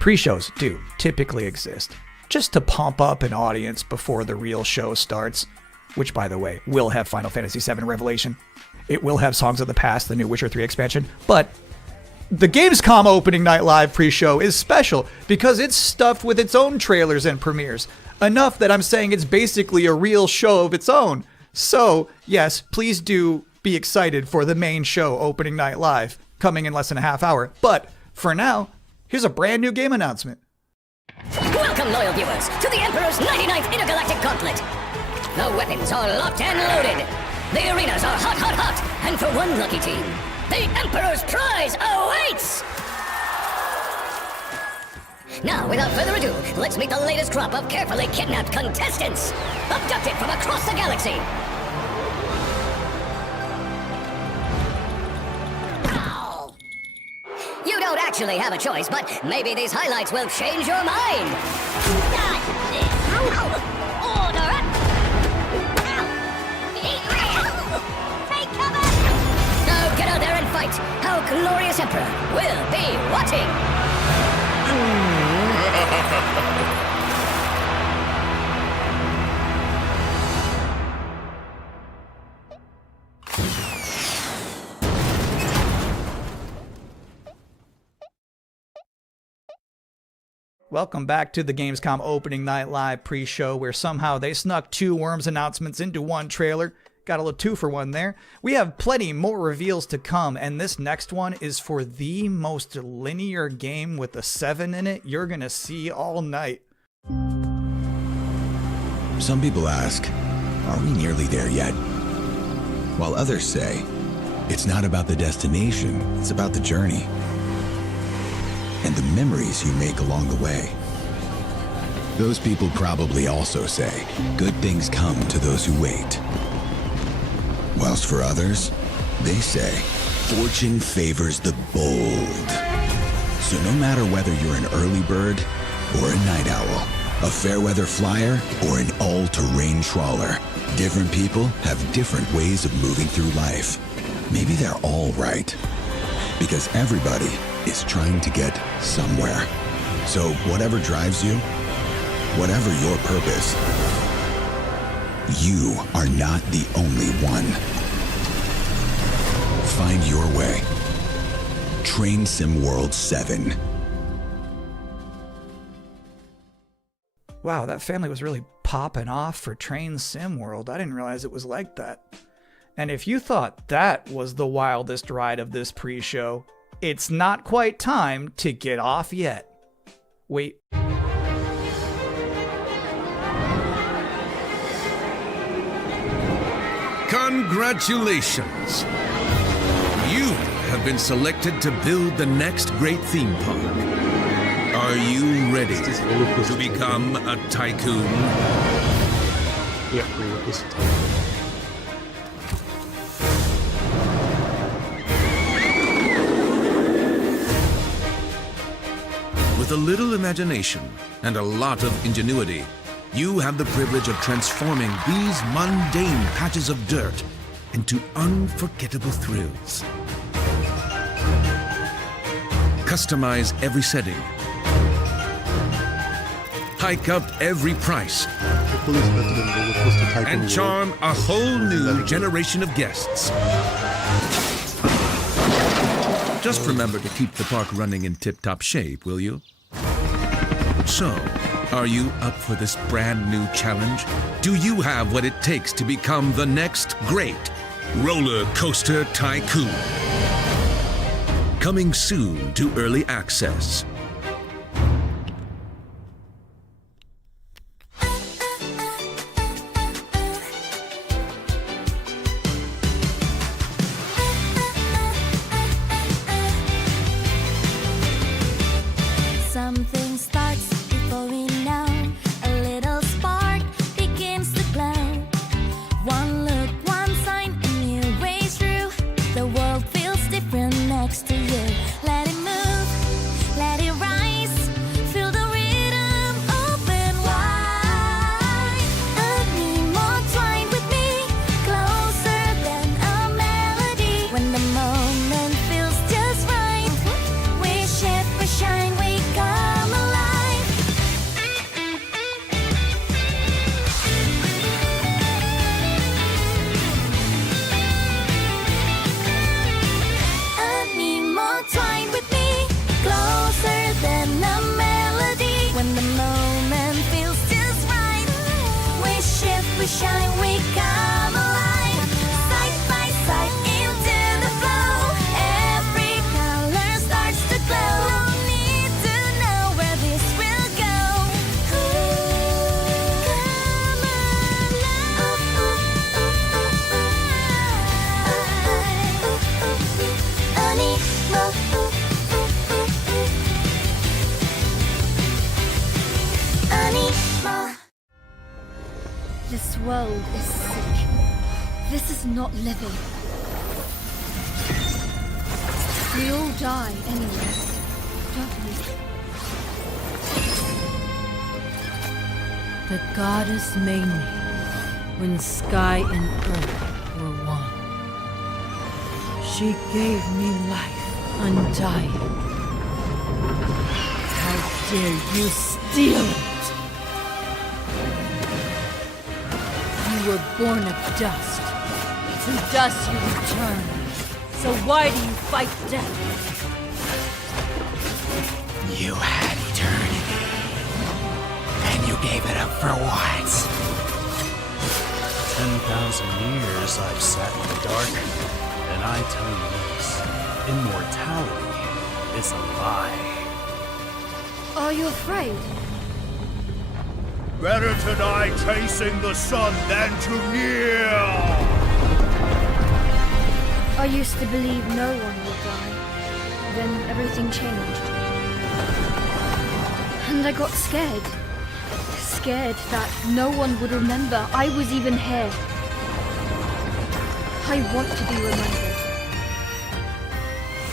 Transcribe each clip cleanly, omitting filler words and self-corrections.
Pre-shows do typically exist, just to pump up an audience before the real show starts, which, by the way, will have Final Fantasy VII Revelation. It will have Songs of the Past, the new Witcher 3 expansion, but the Gamescom opening night live pre-show is special because it's stuffed with its own trailers and premieres. Enough that I'm saying it's basically a real show of its own. So, yes, please do be excited for the main show opening night live, coming in less than a half hour. But for now, here's a brand new game announcement. Welcome, loyal viewers, to the Emperor's 99th Intergalactic Gauntlet. The weapons are locked and loaded. The arenas are hot, hot, hot. And for one lucky team, the Emperor's prize awaits! Now, without further ado, let's meet the latest crop of carefully kidnapped contestants, abducted from across the galaxy. Ow. You don't actually have a choice, but maybe these highlights will change your mind. Order up! Take cover! Now get out there and fight. Our glorious Emperor will be watching. Welcome back to the Gamescom opening night live pre-show, where somehow they snuck 2 Worms announcements into one trailer. Got a little 2-for-1 there. We have plenty more reveals to come, and this next one is for the most linear game with a 7 in it you're gonna see all night. Some people ask, are we nearly there yet? While others say, it's not about the destination, it's about the journey. And the memories you make along the way. Those people probably also say, good things come to those who wait. Whilst for others, they say, fortune favors the bold. So no matter whether you're an early bird or a night owl, a fair weather flyer or an all-terrain trawler, different people have different ways of moving through life. Maybe they're all right. Because everybody is trying to get somewhere. So whatever drives you, whatever your purpose, you are not the only one. Find your way. Train Sim World 7. Wow, that family was really popping off for Train Sim World. I didn't realize it was like that. And if you thought that was the wildest ride of this pre-show, it's not quite time to get off yet. Wait. Congratulations! You have been selected to build the next great theme park. Are you ready to become a tycoon? Yeah, roller coaster tycoon. With a little imagination and a lot of ingenuity, you have the privilege of transforming these mundane patches of dirt into unforgettable thrills. Customize every setting. Hike up every price. Hopefully it's better than roller coaster tycoon. And charm a whole new generation of guests. Just remember to keep the park running in tip-top shape, will you? So, are you up for this brand new challenge? Do you have what it takes to become the next great roller coaster tycoon? Coming soon to early access. Something starts before we know. A little spark begins to glow. One look, one sign, a new way through. The world feels different next to you. Let it move, let it rise. Feel the rhythm, open wide. A more twine with me, closer than a melody. When the moment feels just right, we shift, we shine, we come. shine, we come alive. Side by side into the flow. Every color starts to glow. No need to know where this will go. Come alive. This world is sick. This is not living. We all die anyway, don't we? The goddess made me when sky and earth were one. She gave me life undying. How dare you steal it? You were born of dust. To dust you return. So why do you fight death? You had eternity, and you gave it up for what? 10,000 years I've sat in the dark, and I tell you this, immortality is a lie. Are you afraid? Better to die chasing the sun than to kneel! I used to believe no one would die. Then everything changed. And I got scared. Scared that no one would remember I was even here. I want to be remembered.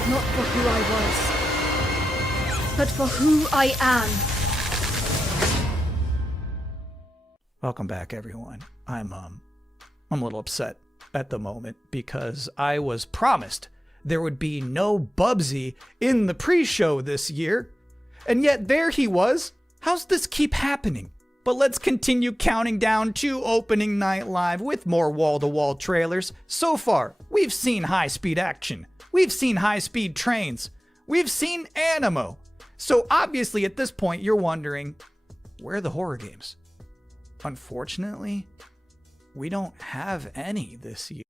Not for who I was, but for who I am. Welcome back, everyone. I'm a little upset at the moment because I was promised there would be no Bubsy in the pre-show this year, and yet there he was. How's this keep happening? But let's continue counting down to opening night live with more wall-to-wall trailers. So far, we've seen high-speed action. We've seen high-speed trains. We've seen animo. So obviously at this point you're wondering, where are the horror games? Unfortunately, we don't have any this year.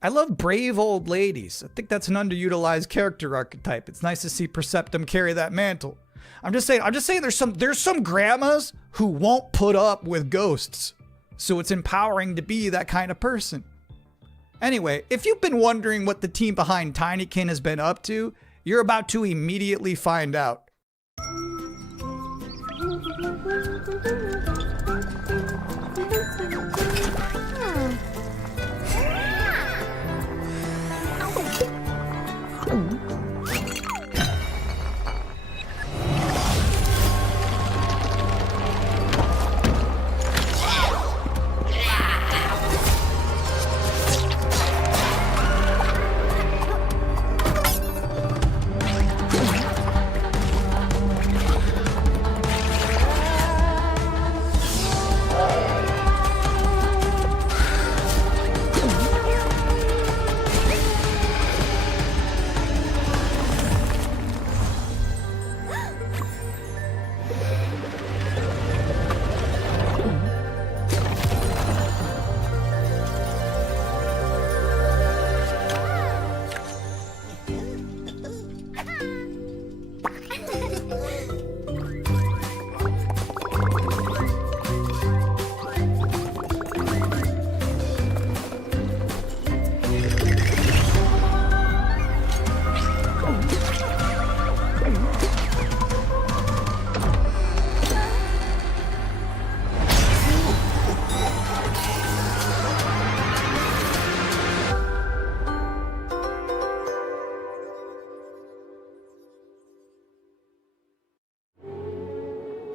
I love brave old ladies. I think that's an underutilized character archetype. It's nice to see Perceptum carry that mantle. I'm just saying there's some grandmas who won't put up with ghosts. So it's empowering to be that kind of person. Anyway, if you've been wondering what the team behind Tinykin has been up to, you're about to immediately find out.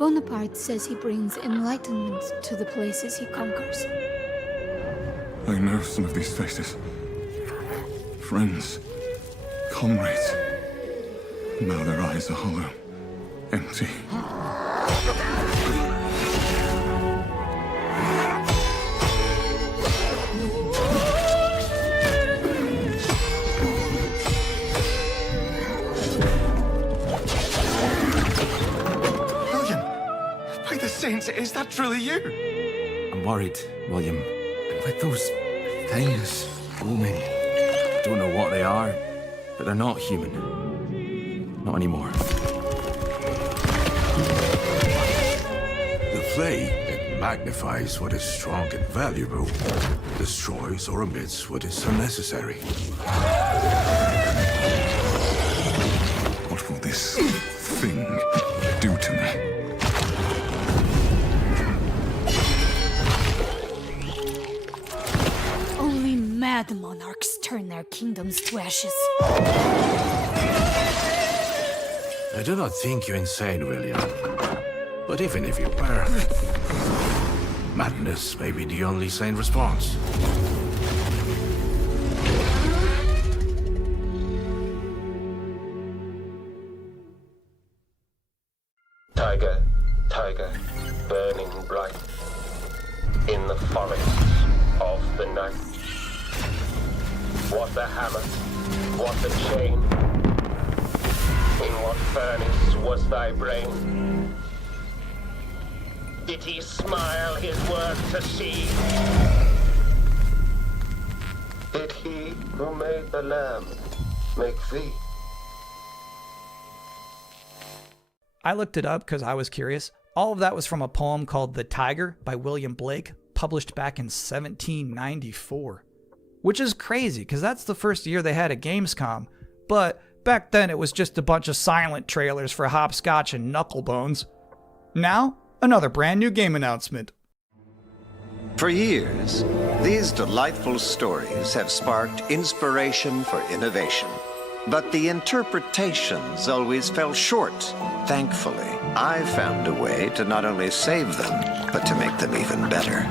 Bonaparte says he brings enlightenment to the places he conquers. I know some of these faces. Friends, comrades. Now their eyes are hollow, empty. Saints, is that truly you? I'm worried, William. And with those things looming, I don't know what they are, but they're not human. Not anymore. The flame, it magnifies what is strong and valuable, destroys or omits what is unnecessary. What will this thing do to me? Only mad monarchs turn their kingdoms to ashes. I do not think you insane, William. But even if you were, madness may be the only sane response. Tiger, tiger, burning bright in the forests of the night. What the hammer, what the chain, in what furnace was thy brain? Did he smile his work to see? Did he who made the lamb make thee? I looked it up because I was curious. All of that was from a poem called The Tiger by William Blake, published back in 1794. Which is crazy, because that's the first year they had a Gamescom. But back then it was just a bunch of silent trailers for Hopscotch and Knucklebones. Now, another brand new game announcement. For years, these delightful stories have sparked inspiration for innovation. But the interpretations always fell short. Thankfully, I found a way to not only save them, but to make them even better.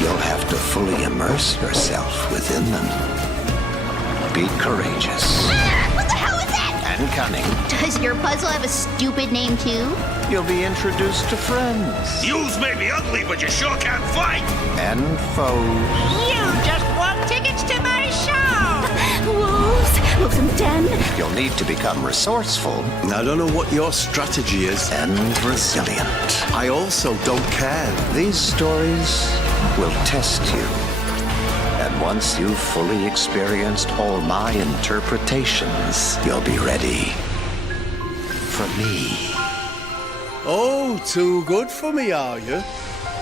You'll have to fully immerse yourself within them. Be courageous. What the hell is that? And cunning. Does your puzzle have a stupid name too? You'll be introduced to friends. Yous may be ugly, but you sure can't fight! And foes. You just want tickets to my show! Wolves and den. You'll need to become resourceful. I don't know what your strategy is. And resilient. I also don't care. These stories will test you. And once you've fully experienced all my interpretations, you'll be ready for me. Oh, too good for me, are you?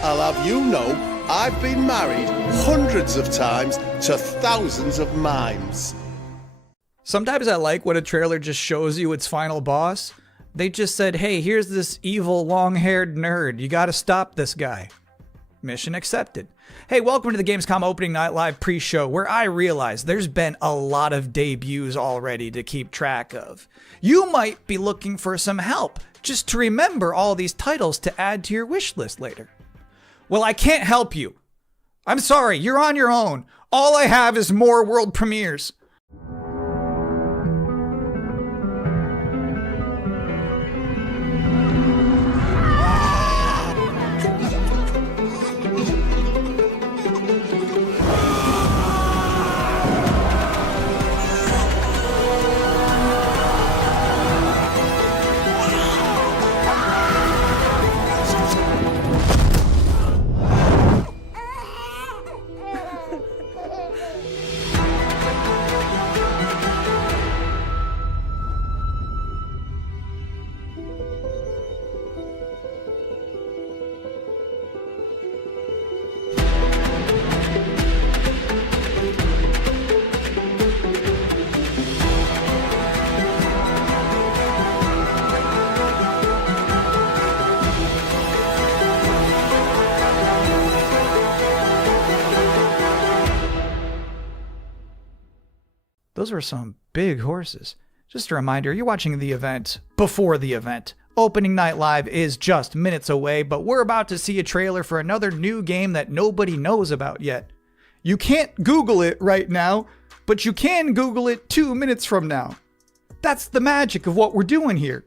I'll have you know, I've been married hundreds of times to thousands of mimes. Sometimes I like when a trailer just shows you its final boss. They just said, hey, here's this evil long-haired nerd. You gotta stop this guy. Mission accepted. Hey, welcome to the Gamescom Opening Night Live pre-show, where I realize there's been a lot of debuts already to keep track of. You might be looking for some help, just to remember all these titles to add to your wish list later. Well, I can't help you. I'm sorry, you're on your own. All I have is more world premieres. Those were some big horses. Just a reminder, you're watching the event before the event. Opening Night Live is just minutes away, but we're about to see a trailer for another new game that nobody knows about yet. You can't Google it right now, but you can Google it 2 minutes from now. That's the magic of what we're doing here.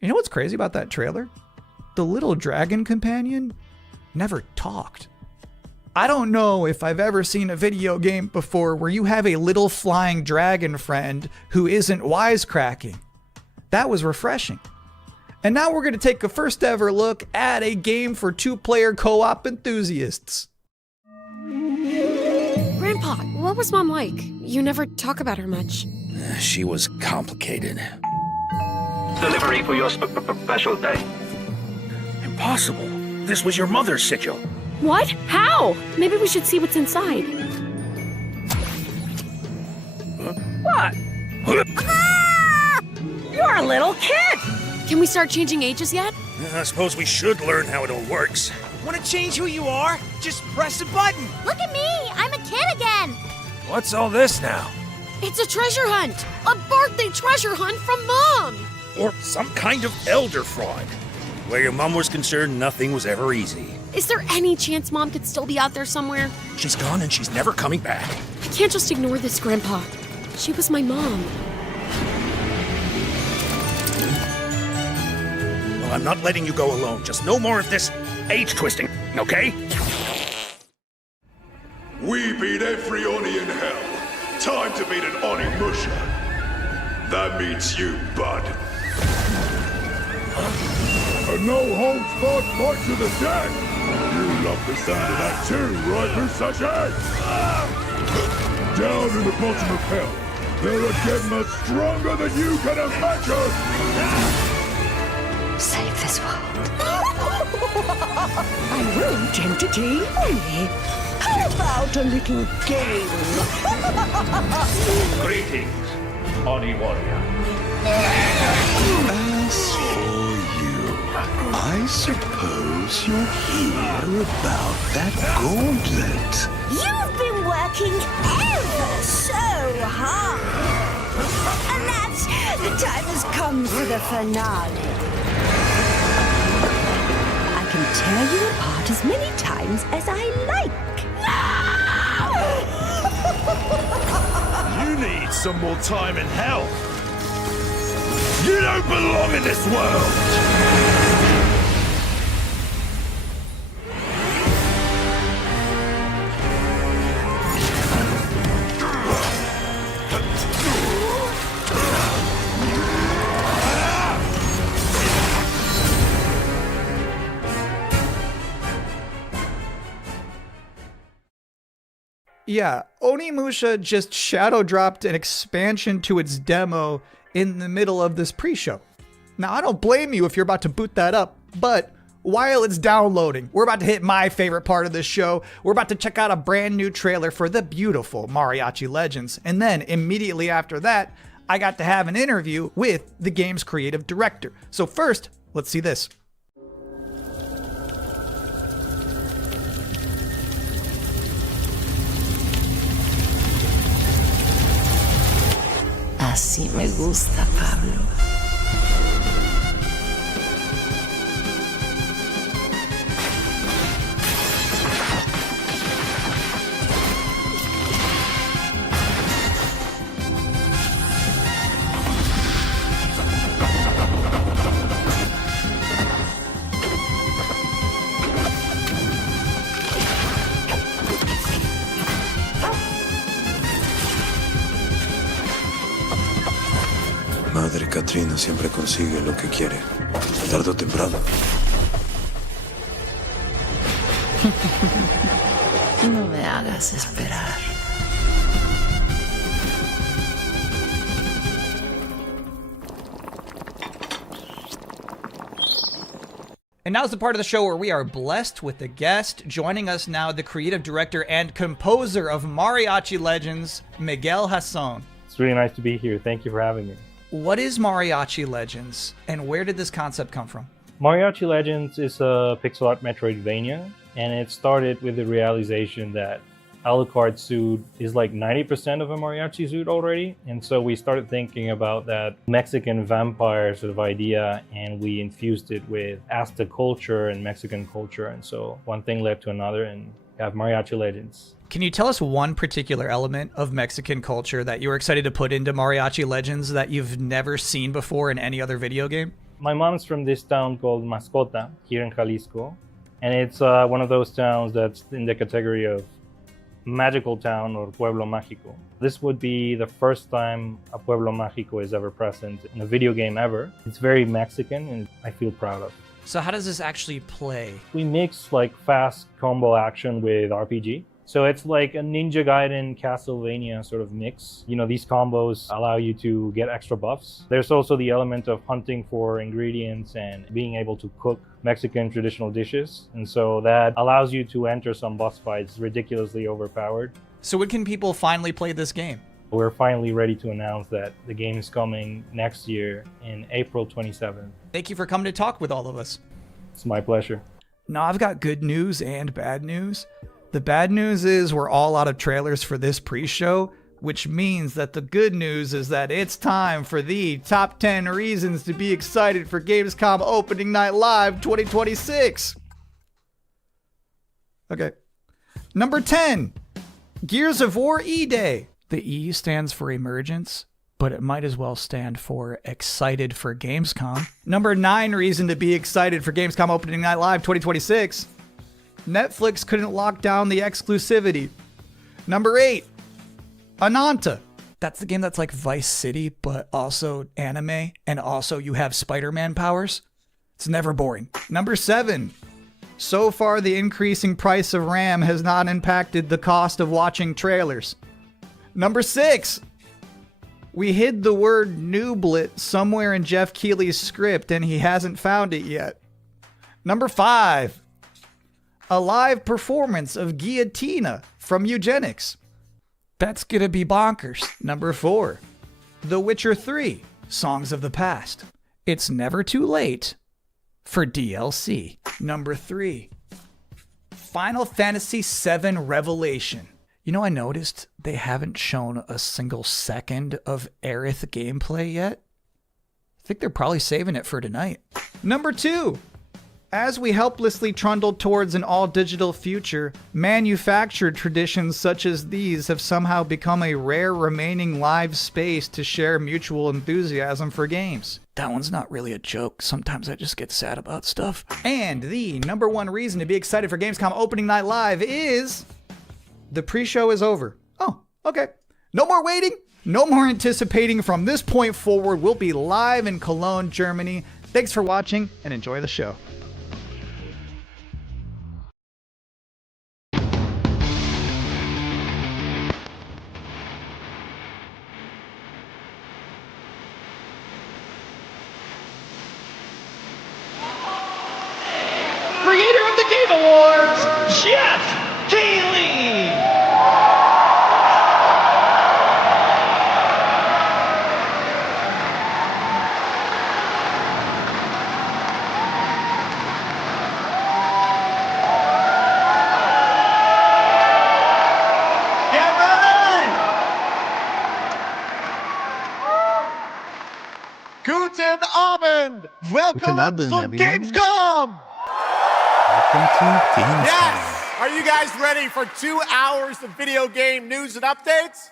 You know what's crazy about that trailer? The little dragon companion never talked. I don't know if I've ever seen a video game before where you have a little flying dragon friend who isn't wisecracking. That was refreshing. And now we're going to take a first ever look at a game for 2-player co-op enthusiasts. Grandpa, what was Mom like? You never talk about her much. She was complicated. Delivery for your special day. Impossible. This was your mother's sigil. What? How? Maybe we should see what's inside. What? You're a little kid! Can we start changing ages yet? I suppose we should learn how it all works. Want to change who you are? Just press a button. Look at me! I'm a kid again! What's all this now? It's a treasure hunt! A birthday treasure hunt from Mom! Or some kind of elder fraud. Where your mom was concerned, nothing was ever easy. Is there any chance Mom could still be out there somewhere? She's gone and she's never coming back. I can't just ignore this, Grandpa. She was my mom. Well, I'm not letting you go alone. Just no more of this age twisting, okay? We beat every Oni in hell. Time to beat an Oni Musha. That means you, bud. A no-holds-barred fight to the death! You love the sound of that too, right, Musashi? Down in the bottom of hell, there are Gemmas stronger than you can imagine! Save this world. I won't entertain Oni. How about a little game? Greetings, Oni Warrior. As for you, I suppose you're here about that gauntlet. You've been working ever so hard. Alas, the time has come for the finale. I can tear you apart as many times as I like. You need some more time in hell. You don't belong in this world! Yeah, Onimusha just shadow dropped an expansion to its demo in the middle of this pre-show. Now, I don't blame you if you're about to boot that up, but while it's downloading, we're about to hit my favorite part of this show. We're about to check out a brand new trailer for the beautiful Mariachi Legends. And then immediately after that, I got to have an interview with the game's creative director. So first, let's see this. Así me gusta, Pablo. Madre Katrina siempre consigue lo que quiere, tarde o temprano. No me hagas esperar. And now's the part of the show where we are blessed with a guest. Joining us now, the creative director and composer of Mariachi Legends, Miguel Hasson. It's really nice to be here. Thank you for having me. What is Mariachi Legends, and where did this concept come from? Mariachi Legends is a pixel art Metroidvania, and it started with the realization that Alucard's suit is like 90% of a mariachi suit already. And so we started thinking about that Mexican vampire sort of idea, and we infused it with Aztec culture and Mexican culture. And so one thing led to another, and we have Mariachi Legends. Can you tell us one particular element of Mexican culture that you were excited to put into Mariachi Legends that you've never seen before in any other video game? My mom's from this town called Mascota here in Jalisco. And it's one of those towns that's in the category of magical town or pueblo mágico. This would be the first time a pueblo mágico is ever present in a video game ever. It's very Mexican, and I feel proud of it. So how does this actually play? We mix like fast combo action with RPG. So it's like a Ninja Gaiden Castlevania sort of mix. You know, these combos allow you to get extra buffs. There's also the element of hunting for ingredients and being able to cook Mexican traditional dishes. And so that allows you to enter some boss fights ridiculously overpowered. So when can people finally play this game? We're finally ready to announce that the game is coming next year in April 27th. Thank you for coming to talk with all of us. It's my pleasure. Now I've got good news and bad news. The bad news is we're all out of trailers for this pre-show, which means that the good news is that it's time for the top 10 reasons to be excited for Gamescom Opening Night Live 2026. Okay. Number 10, Gears of War E-Day. The E stands for emergence, but it might as well stand for excited for Gamescom. Number 9 reason to be excited for Gamescom Opening Night Live 2026. Netflix couldn't lock down the exclusivity. Number 8, Ananta. That's the game that's like Vice City, but also anime, and also you have Spider-Man powers. It's never boring. Number 7, so far the increasing price of RAM has not impacted the cost of watching trailers. Number 6, we hid the word nooblet somewhere in Jeff Keighley's script and he hasn't found it yet. Number 5, a live performance of Guillotina from Eugenics. That's gonna be bonkers. Number 4, The Witcher 3, Songs of the Past. It's never too late for DLC. Number 3, Final Fantasy VII Revelation. You know, I noticed they haven't shown a single second of Aerith gameplay yet. I think they're probably saving it for tonight. Number 2, as we helplessly trundle towards an all-digital future, manufactured traditions such as these have somehow become a rare remaining live space to share mutual enthusiasm for games. That one's not really a joke. Sometimes I just get sad about stuff. And the number 1 reason to be excited for Gamescom Opening Night Live is the pre-show is over. Oh, okay. No more waiting. No more anticipating. From this point forward, we'll be live in Cologne, Germany. Thanks for watching and enjoy the show. creator of the Game Awards, Jeff Keighley. Guten Abend! Welcome to Gamescom! Welcome to Gamescom. Yes! Are you guys ready for 2 hours of video game news and updates?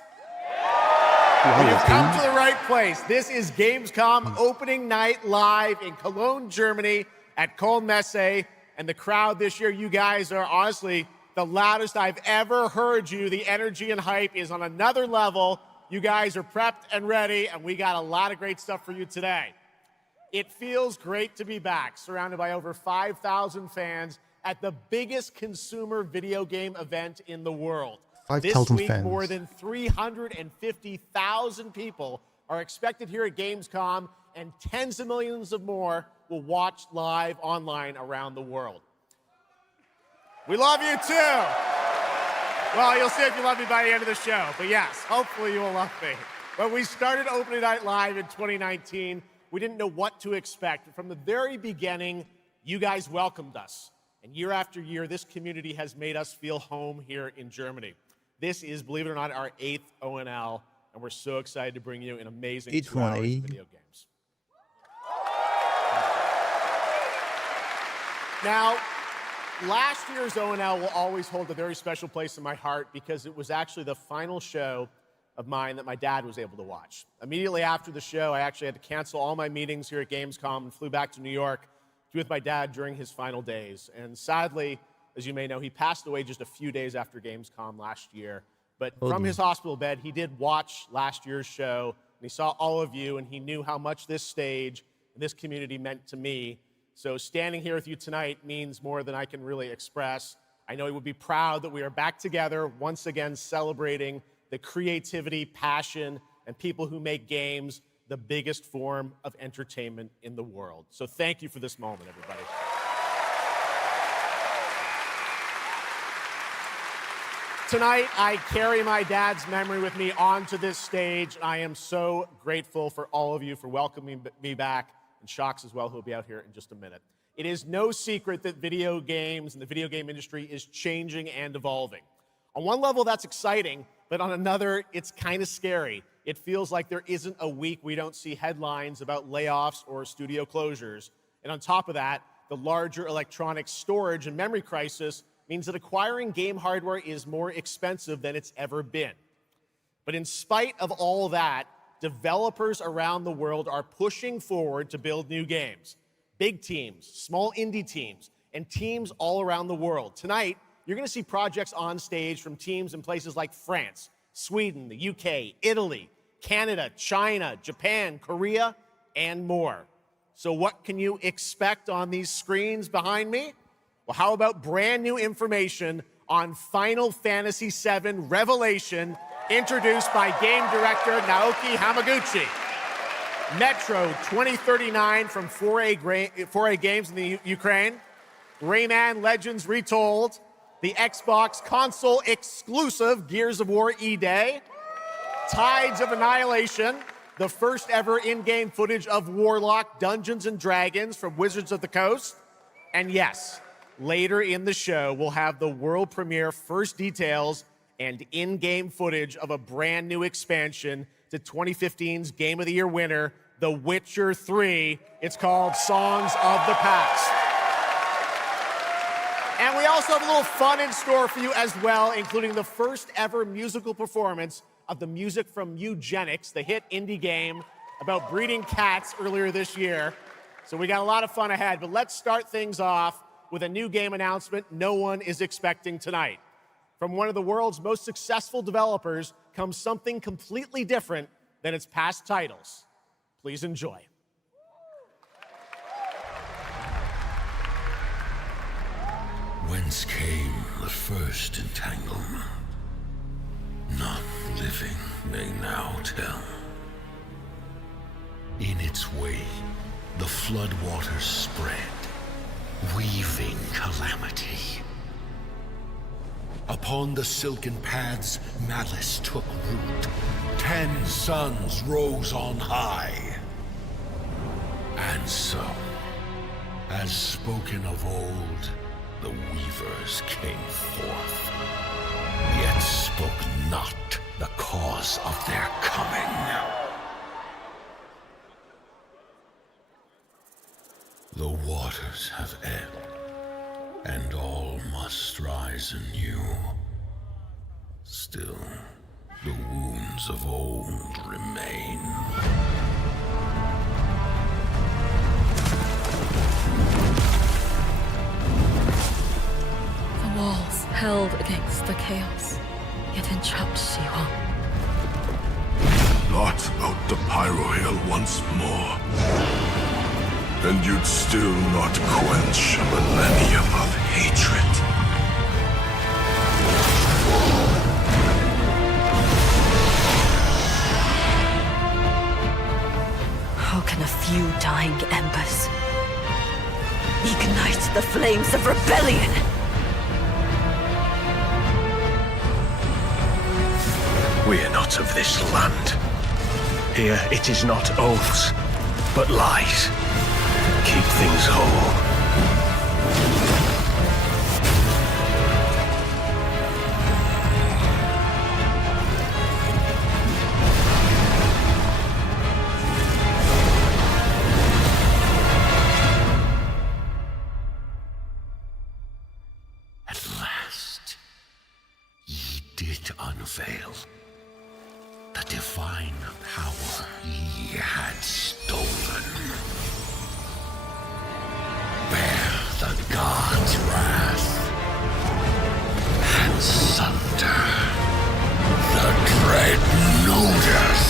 Well, you've come to the right place. This is Gamescom opening night live in Cologne, Germany at Köln-Messe. And the crowd this year, you guys are honestly the loudest I've ever heard you. The energy and hype is on another level. You guys are prepped and ready, and we got a lot of great stuff for you today. It feels great to be back, surrounded by over 5,000 fans at the biggest consumer video game event in the world. 5,000 this week, fans. more than 350,000 people are expected here at Gamescom, and tens of millions of more will watch live online around the world. We love you too. Well, you'll see if you love me by the end of the show. But yes, hopefully you will love me. When we started Opening Night Live in 2019, we didn't know what to expect. From the very beginning, you guys welcomed us. And year after year, this community has made us feel home here in Germany. This is, believe it or not, our 8th ONL, and we're so excited to bring you an amazing 2 hours of video games. Now, last year's ONL will always hold a very special place in my heart because it was actually the final show of mine that my dad was able to watch. Immediately after the show, I actually had to cancel all my meetings here at Gamescom and flew back to New York to be with my dad during his final days. And sadly, as you may know, he passed away just a few days after Gamescom last year. But from his hospital bed, he did watch last year's show, and he saw all of you, and he knew how much this stage and this community meant to me. So standing here with you tonight means more than I can really express. I know he would be proud that we are back together, once again celebrating the creativity, passion, and people who make games the biggest form of entertainment in the world. So thank you for this moment, everybody. Tonight, I carry my dad's memory with me onto this stage. I am so grateful for all of you for welcoming me back, and Shocks as well, who will be out here in just a minute. It is no secret that video games and the video game industry is changing and evolving. On one level, that's exciting, but on another, it's kind of scary. It feels like there isn't a week we don't see headlines about layoffs or studio closures. And on top of that, the larger electronic storage and memory crisis means that acquiring game hardware is more expensive than it's ever been. But in spite of all that, developers around the world are pushing forward to build new games. Big teams, small indie teams, and teams all around the world. Tonight, you're going to see projects on stage from teams in places like France, Sweden, the UK, Italy, Canada, China, Japan, Korea, and more. So what can you expect on these screens behind me? Well, how about brand new information on Final Fantasy VII Revelation, introduced by game director Naoki Hamaguchi. Metro 2039 from 4A Games in the Ukraine. Rayman Legends Retold. The Xbox console exclusive Gears of War E-Day. Tides of Annihilation. The first ever in-game footage of Warlock Dungeons & Dragons from Wizards of the Coast. And yes, later in the show, we'll have the world premiere first details and in-game footage of a brand new expansion to 2015's Game of the Year winner, The Witcher 3. It's called Songs of the Past. And we also have a little fun in store for you as well, including the first ever musical performance of the music from Eugenics, the hit indie game about breeding cats earlier this year. So we got a lot of fun ahead, but let's start things off with a new game announcement no one is expecting tonight. From one of the world's most successful developers comes something completely different than its past titles. Please enjoy. Whence came the first entanglement? None living may now tell. In its wake, the floodwaters spread, weaving calamity. Upon the silken paths, malice took root. 10 suns rose on high. And so, as spoken of old, the weavers came forth, yet spoke not the cause of their coming. The waters have ebbed, and all must rise anew. Still, the wounds of old remain. The walls held against the chaos, yet entrapped Shiwan. Blot out the Pyro Hill once more, and you'd still not quench a millennium of hatred. How can a few dying embers ignite the flames of rebellion? We are not of this land. Here it is not oaths, but lies. Keep things whole. At last, ye did unveil the divine power ye had stolen. Bear the god's wrath and sunder the dread Nodus.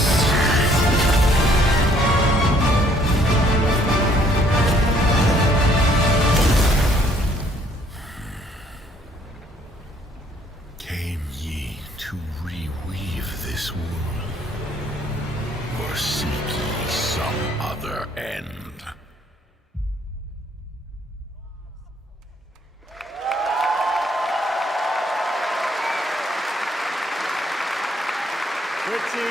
Came ye to reweave this world, or seek ye some other end? Pretty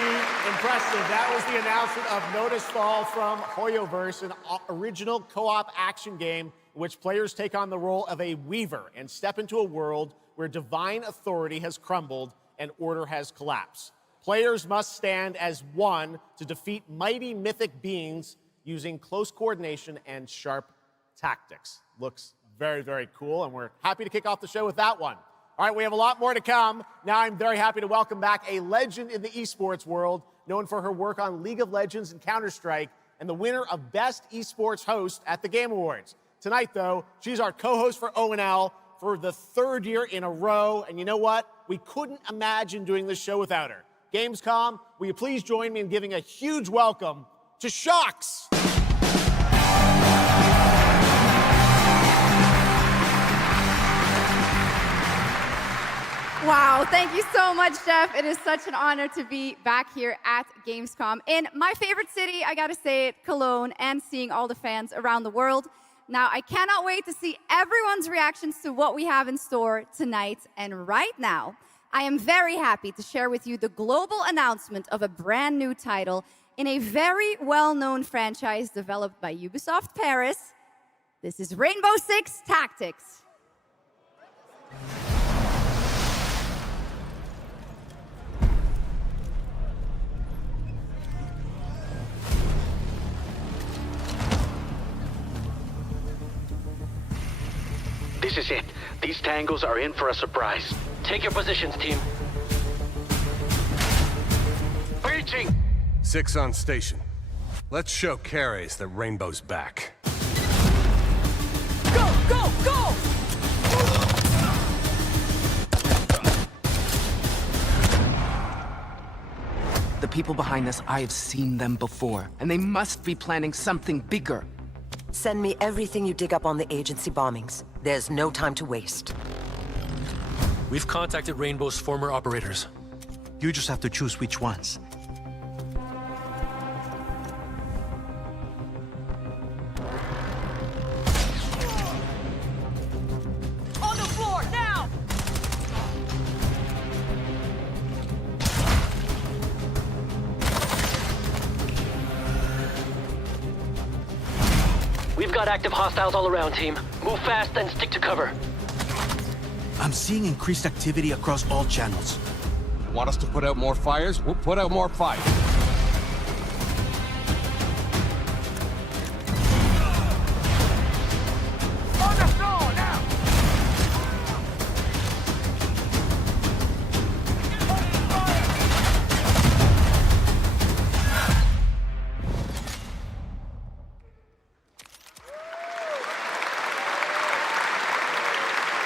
impressive. That was the announcement of Nodus Fall from Hoyoverse, an original co-op action game in which players take on the role of a weaver and step into a world where divine authority has crumbled and order has collapsed. Players must stand as one to defeat mighty mythic beings using close coordination and sharp tactics. Looks very, very cool, and we're happy to kick off the show with that one. All right, we have a lot more to come. Now I'm very happy to welcome back a legend in the esports world, known for her work on League of Legends and Counter-Strike, and the winner of Best Esports Host at the Game Awards. Tonight, though, she's our co-host for ONL for the 3rd year in a row, and you know what? We couldn't imagine doing this show without her. Gamescom, will you please join me in giving a huge welcome to Shocks? Wow, thank you so much, Jeff. It is such an honor to be back here at Gamescom in my favorite city, I gotta say it, Cologne, and seeing all the fans around the world. Now, I cannot wait to see everyone's reactions to what we have in store tonight. And right now, I am very happy to share with you the global announcement of a brand new title in a very well-known franchise developed by Ubisoft Paris. This is Rainbow Six Tactics. This is it. These tangos are in for a surprise. Take your positions, team. Breaching! 6 on station. Let's show Cares that Rainbow's back. Go, go, go! The people behind this, I have seen them before, and they must be planning something bigger. Send me everything you dig up on the agency bombings. There's no time to waste. We've contacted Rainbow's former operators. You just have to choose which ones. got active hostiles all around, team. Move fast and stick to cover. I'm seeing increased activity across all channels. Want us to put out more fires? We'll put out more fires. On the floor now!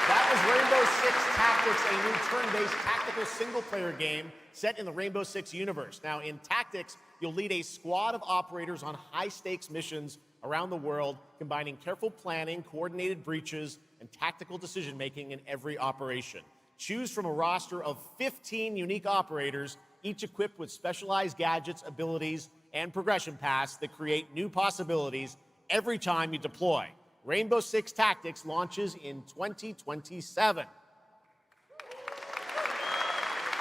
That was Rainbow Six Tactics, a new turn-based tactical single-player game set in the Rainbow Six universe. Now, in Tactics, you'll lead a squad of operators on high-stakes missions around the world, combining careful planning, coordinated breaches, and tactical decision-making in every operation. Choose from a roster of 15 unique operators, each equipped with specialized gadgets, abilities, and progression paths that create new possibilities every time you deploy. Rainbow Six Tactics launches in 2027.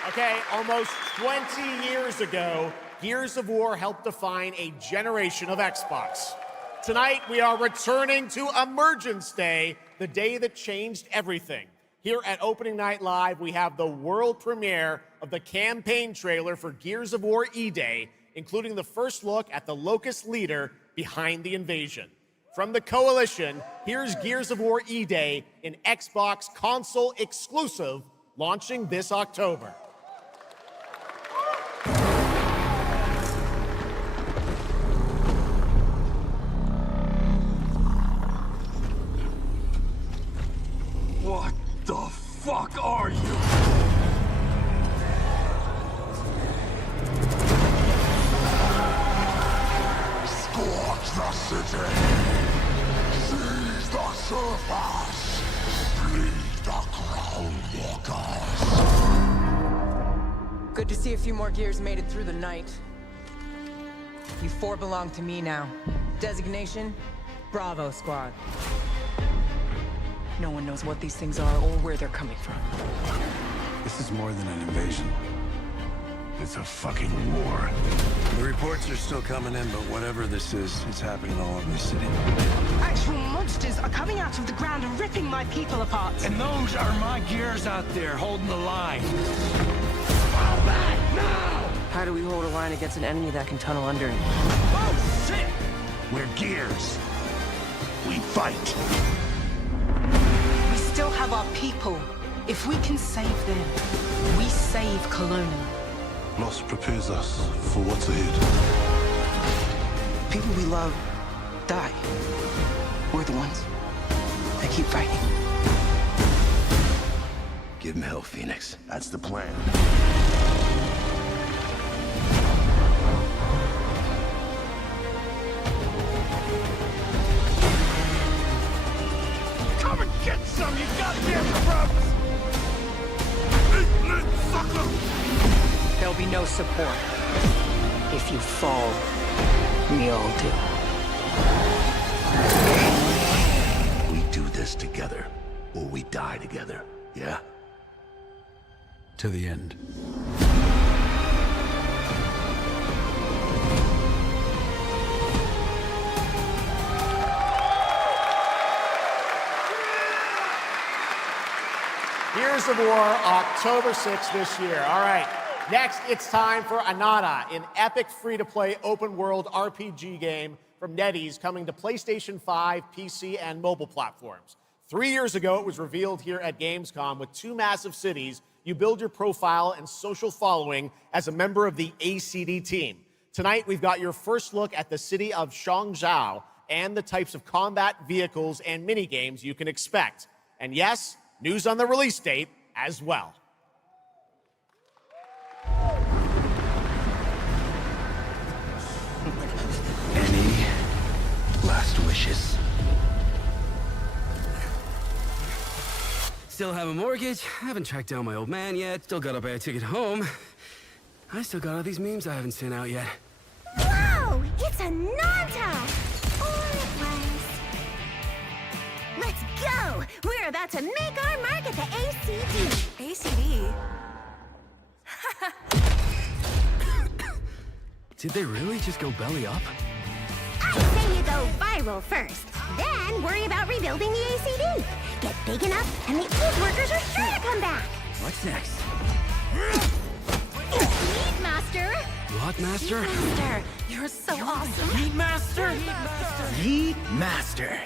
Okay, almost 20 years ago, Gears of War helped define a generation of Xbox. Tonight, we are returning to Emergence Day, the day that changed everything. Here at Opening Night Live, we have the world premiere of the campaign trailer for Gears of War E-Day, including the first look at the Locust leader behind the invasion. From the Coalition, here's Gears of War E-Day, an Xbox console exclusive, launching this October. What the fuck are you? Scorch the city! Seize the surface! Bleed the ground walkers! Good to see a few more Gears made it through the night. You four belong to me now. Designation, Bravo Squad. No one knows what these things are or where they're coming from. This is more than an invasion. It's a fucking war. The reports are still coming in, but whatever this is, it's happening all over the city. Actual monsters are coming out of the ground and ripping my people apart. And those are my Gears out there holding the line. Fall back now! How do we hold a line against an enemy that can tunnel under it? Oh, shit! We're Gears. We fight. We still have our people. If we can save them, we save Kelowna. Loss prepares us for what's ahead. People we love die. We're the ones that keep fighting. Give him hell, Phoenix. That's the plan. Come and get some, you goddamn scrubs! Eat sucker! There'll be no support. If you fall, we all do. We do this together, or we die together, yeah? To the end. Gears of War, October 6th this year. All right. Next, it's time for Anata, an epic free-to-play open-world RPG game from NetEase coming to PlayStation 5, PC, and mobile platforms. 3 years ago, it was revealed here at Gamescom. With 2 massive cities, you build your profile and social following as a member of the ACD team. Tonight, we've got your first look at the city of Shangzhou and the types of combat vehicles and minigames you can expect. And yes, news on the release date as well. Any last wishes? Still have a mortgage, haven't tracked down my old man yet, still gotta buy a ticket home. I still got all these memes I haven't sent out yet. Whoa! It's a Nanta! Or it was. Let's go! We're about to make our mark at the ACD. ACD? Did they really just go belly up? I say you go go viral first. Then worry about rebuilding the ACD. Get big enough, and the old workers are sure to come back. What's next? Meat Master! What, Master? Master, you're so awesome. Heat Master? Heat Master.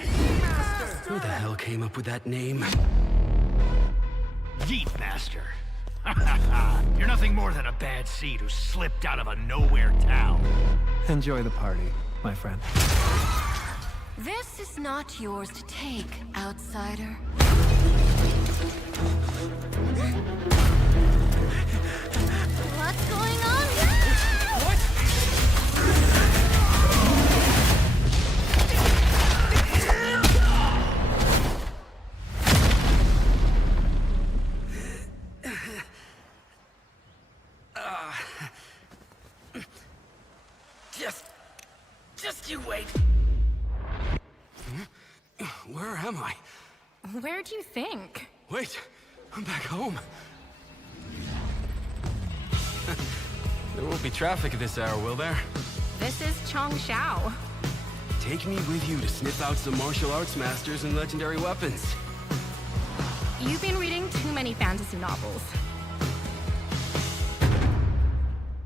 Who the hell came up with that name? Heat Master. You're nothing more than a bad seed who slipped out of a nowhere town. Enjoy the party, my friend. This is not yours to take, outsider. What's going on? What? Just you wait. Where am I? Where do you think? Wait, I'm back home. There won't be traffic at this hour, will there? This is Chongshao. Take me with you to sniff out some martial arts masters and legendary weapons. You've been reading too many fantasy novels.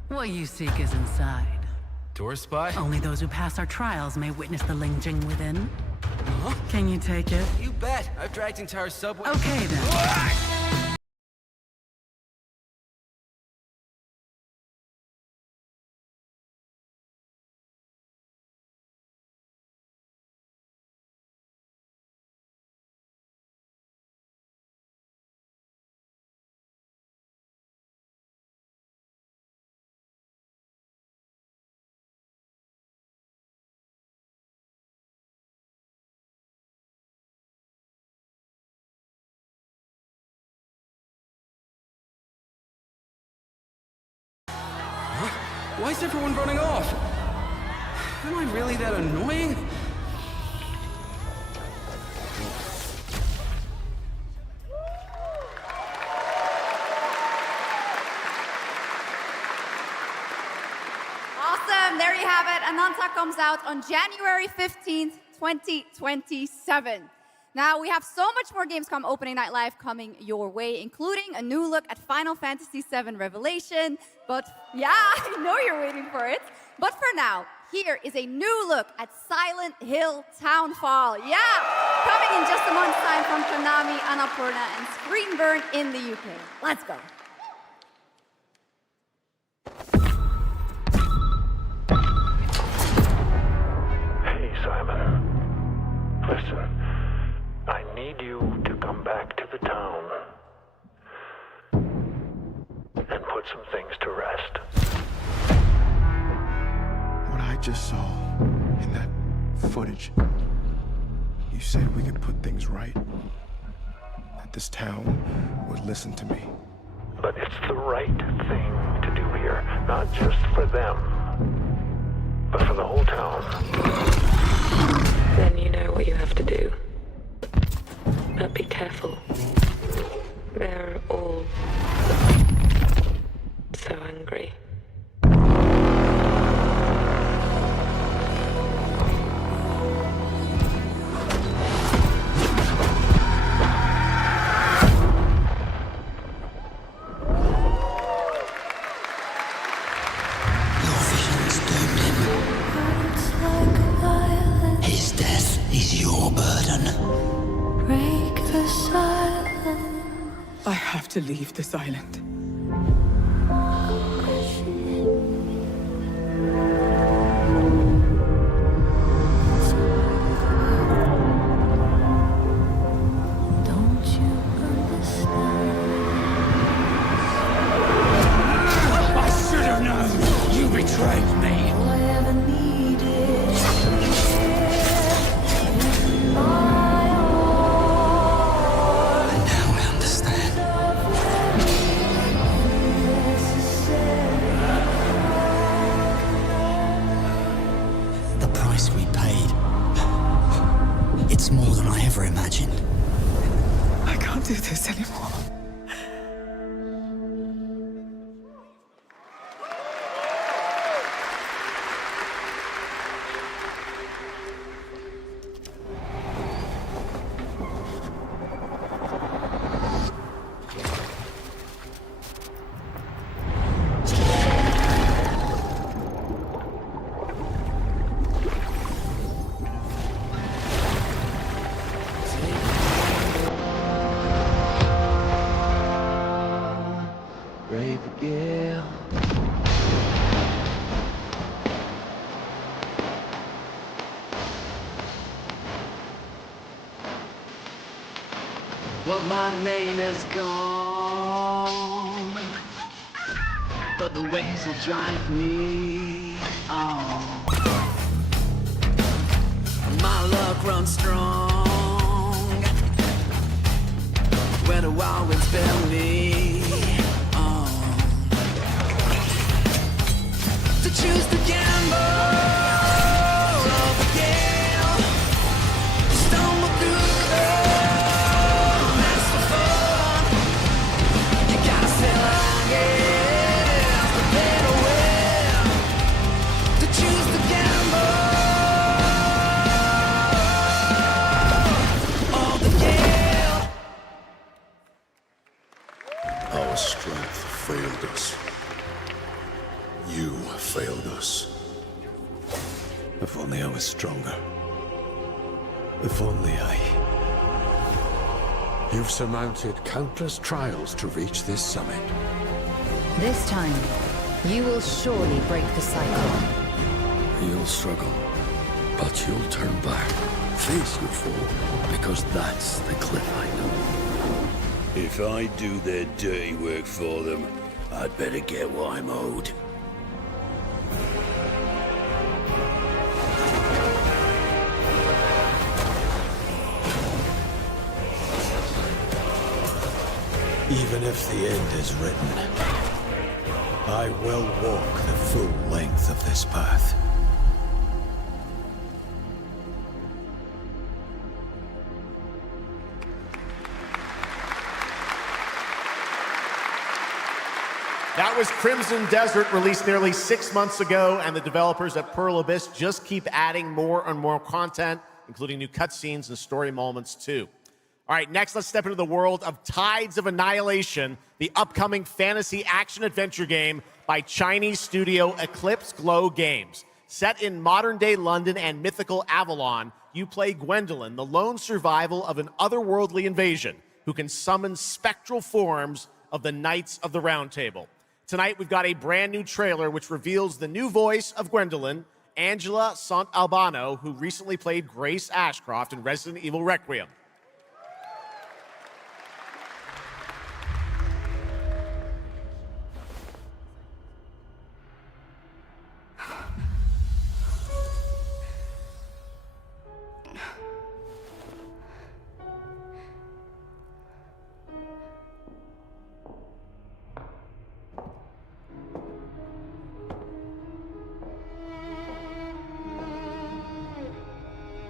What you seek is inside. Tourist spy? Only those who pass our trials may witness the Lingjing within. Huh? Can you take it? You bet. I've dragged entire subway. Okay then. Why is everyone running off? Am I really that annoying? Awesome, there you have it. Ananta comes out on January 15th, 2027. Now, we have so much more Gamescom Opening Night Live coming your way, including a new look at Final Fantasy VII Revelation. But yeah, I know you're waiting for it. But for now, here is a new look at Silent Hill Townfall. Yeah, coming in just a month's time from Konami, Annapurna, and Screenburn in the UK. Let's go. Hey, Simon. Listen. I need you to come back to the town and put some things to rest. What I just saw in that footage, you said we could put things right, that this town would listen to me. But it's the right thing to do here, not just for them, but for the whole town. Then you know what you have to do. But be careful. They're all so angry. Your vision's doomed him. His death is your burden. I have to leave this island. Don't you understand? I should have known! You betrayed me! All I ever needed. We paid. It's more than I ever imagined. I can't do this anymore. brave Gale. Well, my name is gone, but the waves will drive me on. My luck runs strong, where the wild winds bear me on. To choose the gamble of the gale, stumble through the masterful. You gotta sail along it, prepare to win. To choose the gamble. Our strength failed us. You failed us. If only I was stronger. If only I... You've surmounted countless trials to reach this summit. This time, you will surely break the cycle. You'll struggle, but you'll turn back. Face your foe, because that's the cliff I know. If I do their dirty work for them, I'd better get what I'm owed. Even if the end is written, I will walk the full length of this path. That was Crimson Desert, released nearly 6 months ago, and the developers at Pearl Abyss just keep adding more and more content, including new cutscenes and story moments too. All right, next let's step into the world of Tides of Annihilation, the upcoming fantasy action-adventure game by Chinese studio Eclipse Glow Games. Set in modern-day London and mythical Avalon, you play Gwendolyn, the lone survival of an otherworldly invasion who can summon spectral forms of the Knights of the Round Table. Tonight, we've got a brand new trailer which reveals the new voice of Gwendolyn, Angela Sant'Albano, who recently played Grace Ashcroft in Resident Evil Requiem.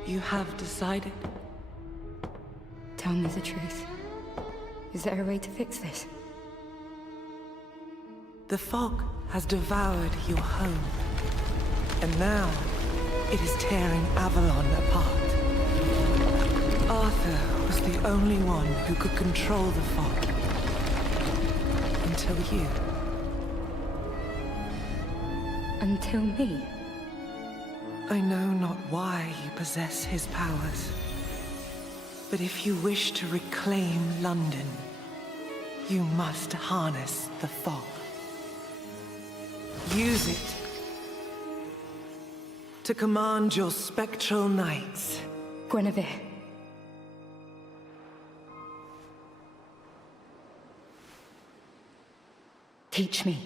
You have decided? Tell me the truth. Is there a way to fix this? The fog has devoured your home. And now, it is tearing Avalon apart. Arthur was the only one who could control the fog. Until you. Until me? I know not why you possess his powers. But if you wish to reclaim London, you must harness the fog. Use it to command your spectral knights. Guinevere. Teach me.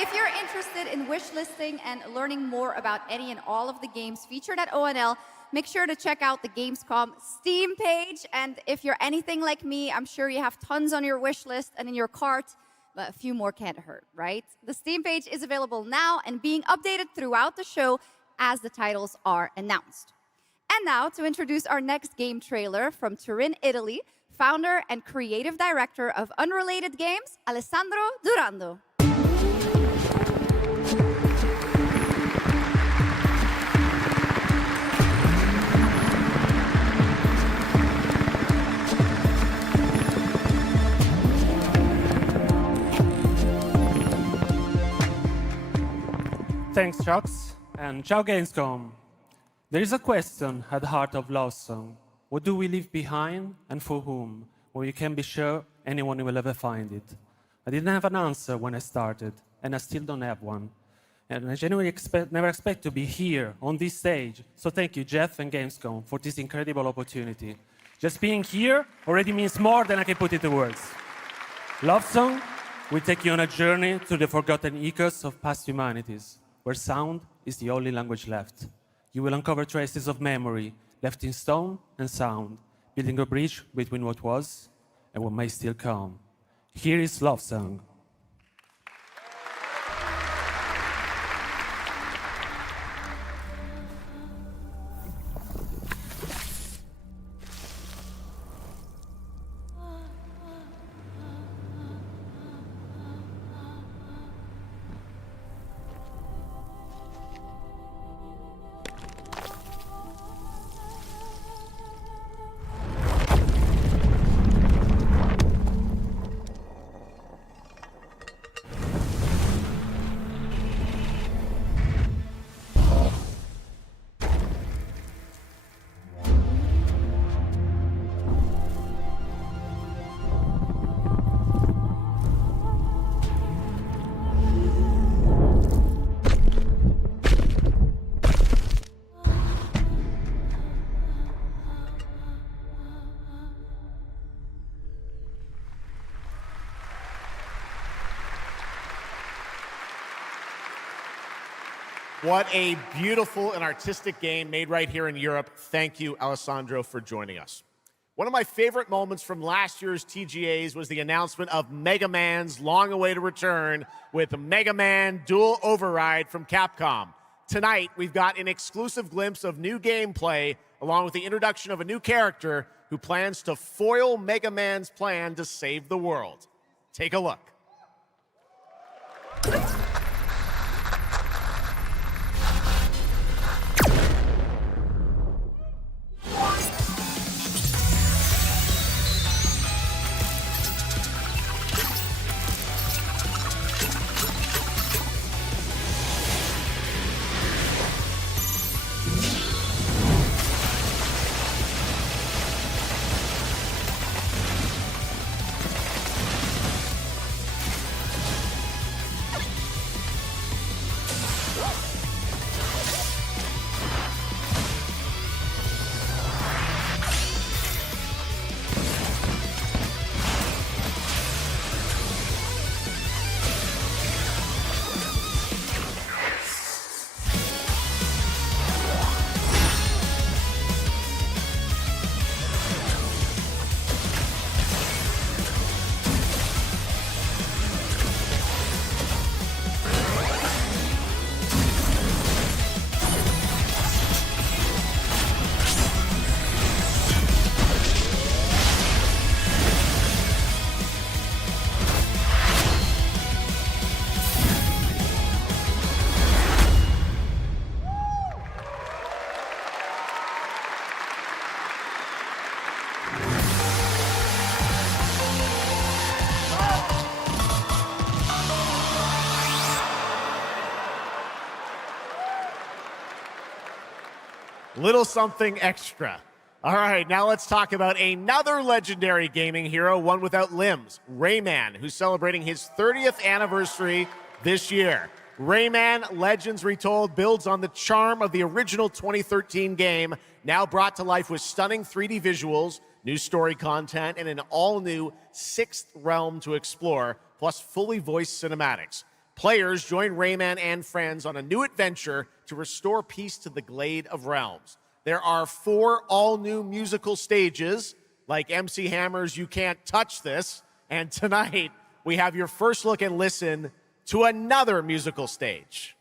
If you're interested in wish listing and learning more about any and all of the games featured at ONL, make sure to check out the Gamescom Steam page. And if you're anything like me, I'm sure you have tons on your wish list and in your cart, but a few more can't hurt, right? The Steam page is available now and being updated throughout the show as the titles are announced. And now to introduce our next game trailer from Turin, Italy, founder and creative director of Unrelated Games, Alessandro Durando. Thanks, Chucks, and ciao Gamescom. There is a question at the heart of Love Song. What do we leave behind and for whom? Well, you can be sure anyone will ever find it. I didn't have an answer when I started, and I still don't have one. And I genuinely never expect to be here on this stage. So thank you, Jeff and Gamescom, for this incredible opportunity. Just being here already means more than I can put into words. Love Song will take you on a journey through the forgotten echoes of past humanities, where sound is the only language left. You will uncover traces of memory left in stone and sound, building a bridge between what was and what may still come. Here is Love Song. What a beautiful and artistic game made right here in Europe. Thank you, Alessandro, for joining us. One of my favorite moments from last year's TGAs was the announcement of Mega Man's long-awaited return with Mega Man Dual Override from Capcom. Tonight, we've got an exclusive glimpse of new gameplay, along with the introduction of a new character who plans to foil Mega Man's plan to save the world. Take a look. Little something extra. All right, now let's talk about another legendary gaming hero, one without limbs, Rayman, who's celebrating his 30th anniversary this year. Rayman Legends Retold builds on the charm of the original 2013 game, now brought to life with stunning 3D visuals, new story content, and an all-new sixth realm to explore, plus fully voiced cinematics. Players join Rayman and friends on a new adventure to restore peace to the Glade of Realms. There are 4 all-new musical stages, like MC Hammer's You Can't Touch This, and tonight we have your first look and listen to another musical stage.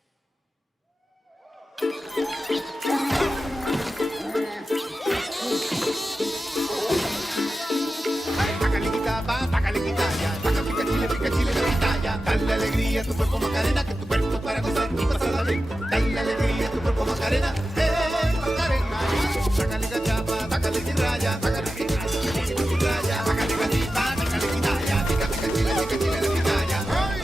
Dale alegría a tu cuerpo Macarena, que tu cuerpo para gozar y pasarla bien. Dale alegría a tu cuerpo Macarena, Macarena. Sácale cachapa, sácale tiraya, sácale tiraya, sácale gatita, sácale quitaya, pica pica chile, pitaya. ¡Ay,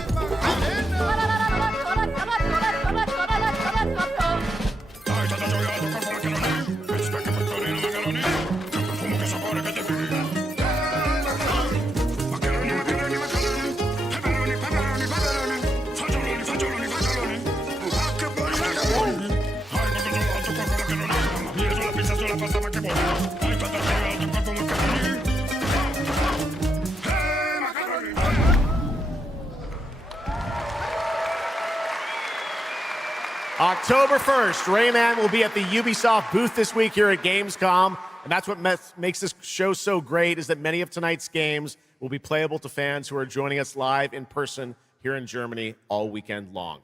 October 1st, Rayman will be at the Ubisoft booth this week here at Gamescom, and that's what makes this show so great, is that many of tonight's games will be playable to fans who are joining us live in person here in Germany all weekend long.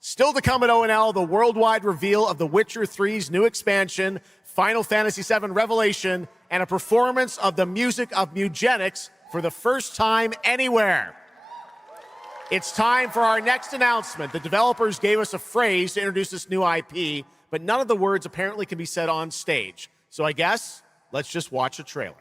Still to come at ONL, the worldwide reveal of The Witcher 3's new expansion, Final Fantasy VII Revelation, and a performance of the music of Mugenics for the first time anywhere. It's time for our next announcement. The developers gave us a phrase to introduce this new IP, but none of the words apparently can be said on stage. So I guess let's just watch a trailer.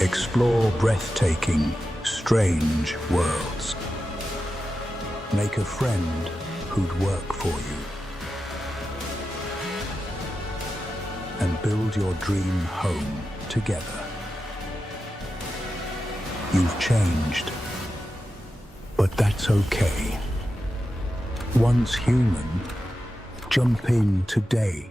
Explore breathtaking, strange worlds. Make a friend who'd work for you. And build your dream home together. You've changed, but that's okay. Once human, jump in today.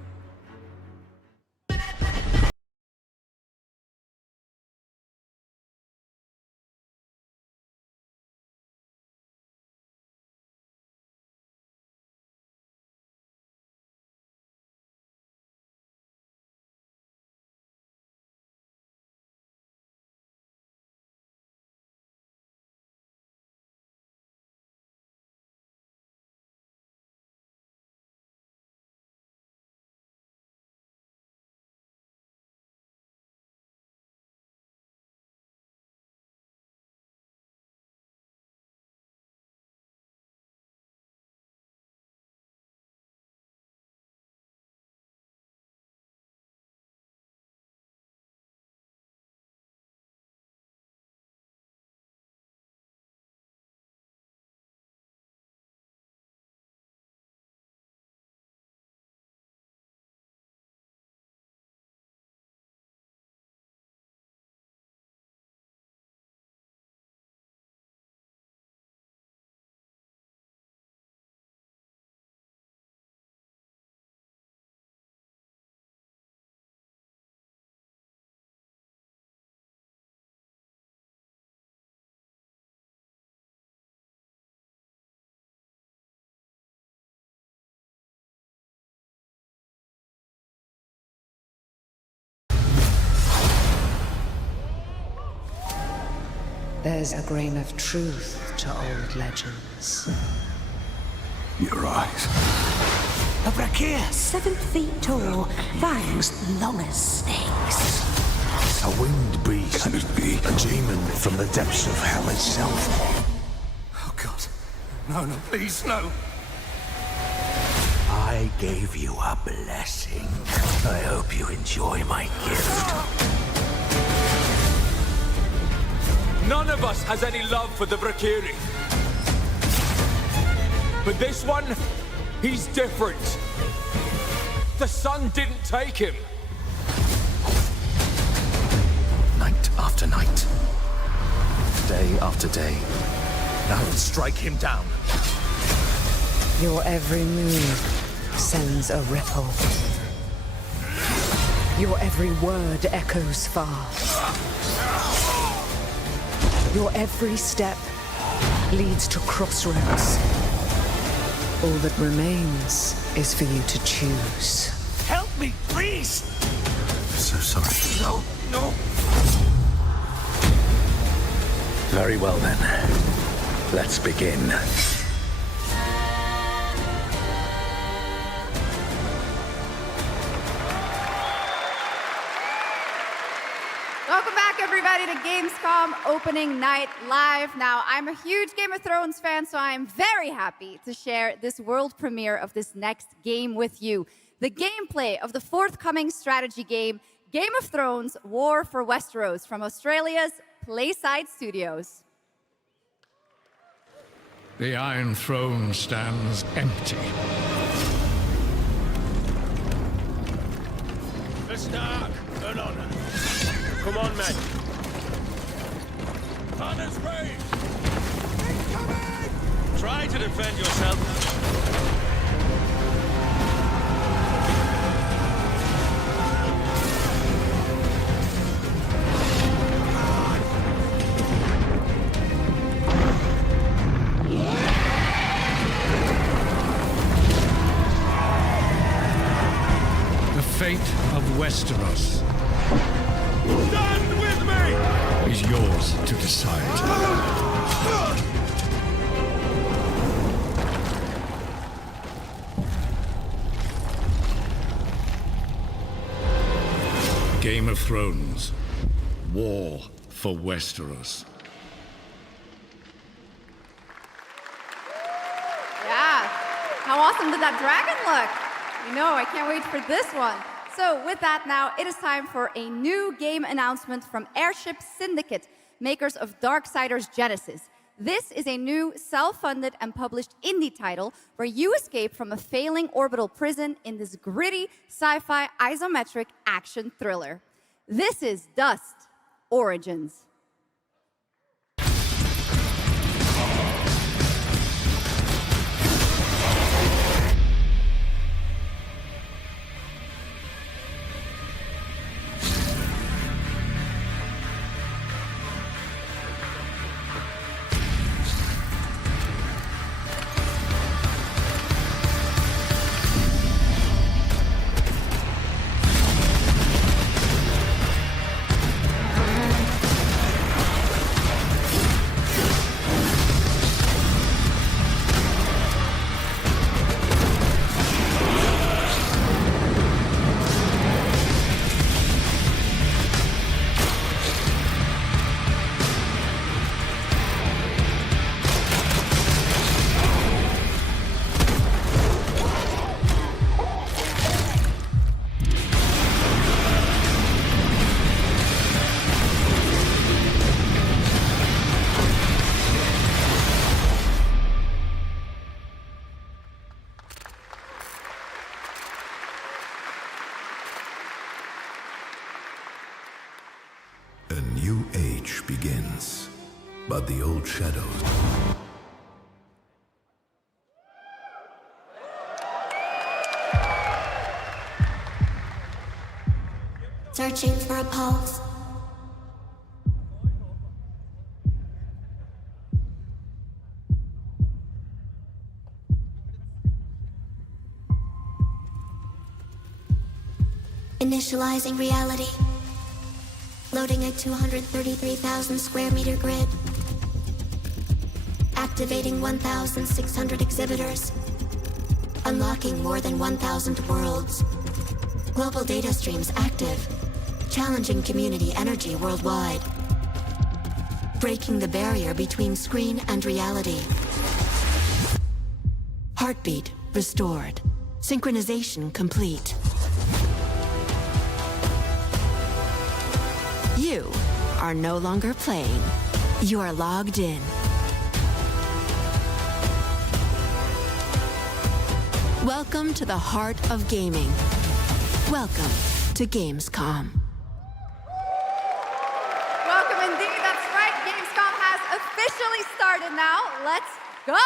There's a grain of truth to old legends. Your eyes. A Brakir, 7 feet tall, fangs long as snakes. A winged beast. Can it be? A demon from the depths of hell itself. Oh, God. No, no, please, no. I gave you a blessing. I hope you enjoy my gift. None of us has any love for the Brakiri. But this one, he's different. The sun didn't take him. Night after night. Day after day. I will strike him down. Your every move sends a ripple. Your every word echoes far. Your every step leads to crossroads. All that remains is for you to choose. Help me, please! I'm so sorry. No, no. Very well then. Let's begin. Welcome back, everybody, to Gamescom opening night live. Now, I'm a huge Game of Thrones fan, so I'm very happy to share this world premiere of this next game with you. The gameplay of the forthcoming strategy game, Game of Thrones: War for Westeros, from Australia's Playside Studios. The Iron Throne stands empty. For Stark, an honor. Come on, men. Honors raised. Try to defend yourself. The fate of Westeros Stand with me! is yours to decide. Game of Thrones: War for Westeros. Yeah. How awesome did that dragon look? You know, I can't wait for this one. So with that now, it is time for a new game announcement from Airship Syndicate, makers of Darksiders Genesis. This is a new self-funded and published indie title where you escape from a failing orbital prison in this gritty sci-fi isometric action thriller. This is Dust Origins. A new age begins, but the old shadows. Searching for a pulse. Initializing reality. Loading a 233,000 square meter grid. Activating 1,600 exhibitors. Unlocking more than 1,000 worlds. Global data streams active. Challenging community energy worldwide. Breaking the barrier between screen and reality. Heartbeat restored. Synchronization complete. You are no longer playing. You are logged in. Welcome to the heart of gaming. Welcome to Gamescom. Welcome indeed, that's right. Gamescom has officially started now. Let's go.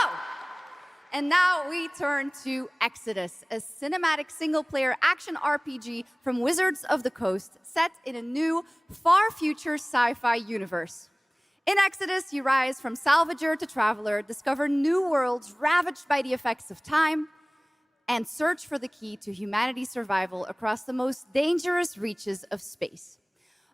And now we turn to Exodus, a cinematic single-player action RPG from Wizards of the Coast, set in a new, far-future sci-fi universe. In Exodus, you rise from salvager to traveler, discover new worlds ravaged by the effects of time, and search for the key to humanity's survival across the most dangerous reaches of space.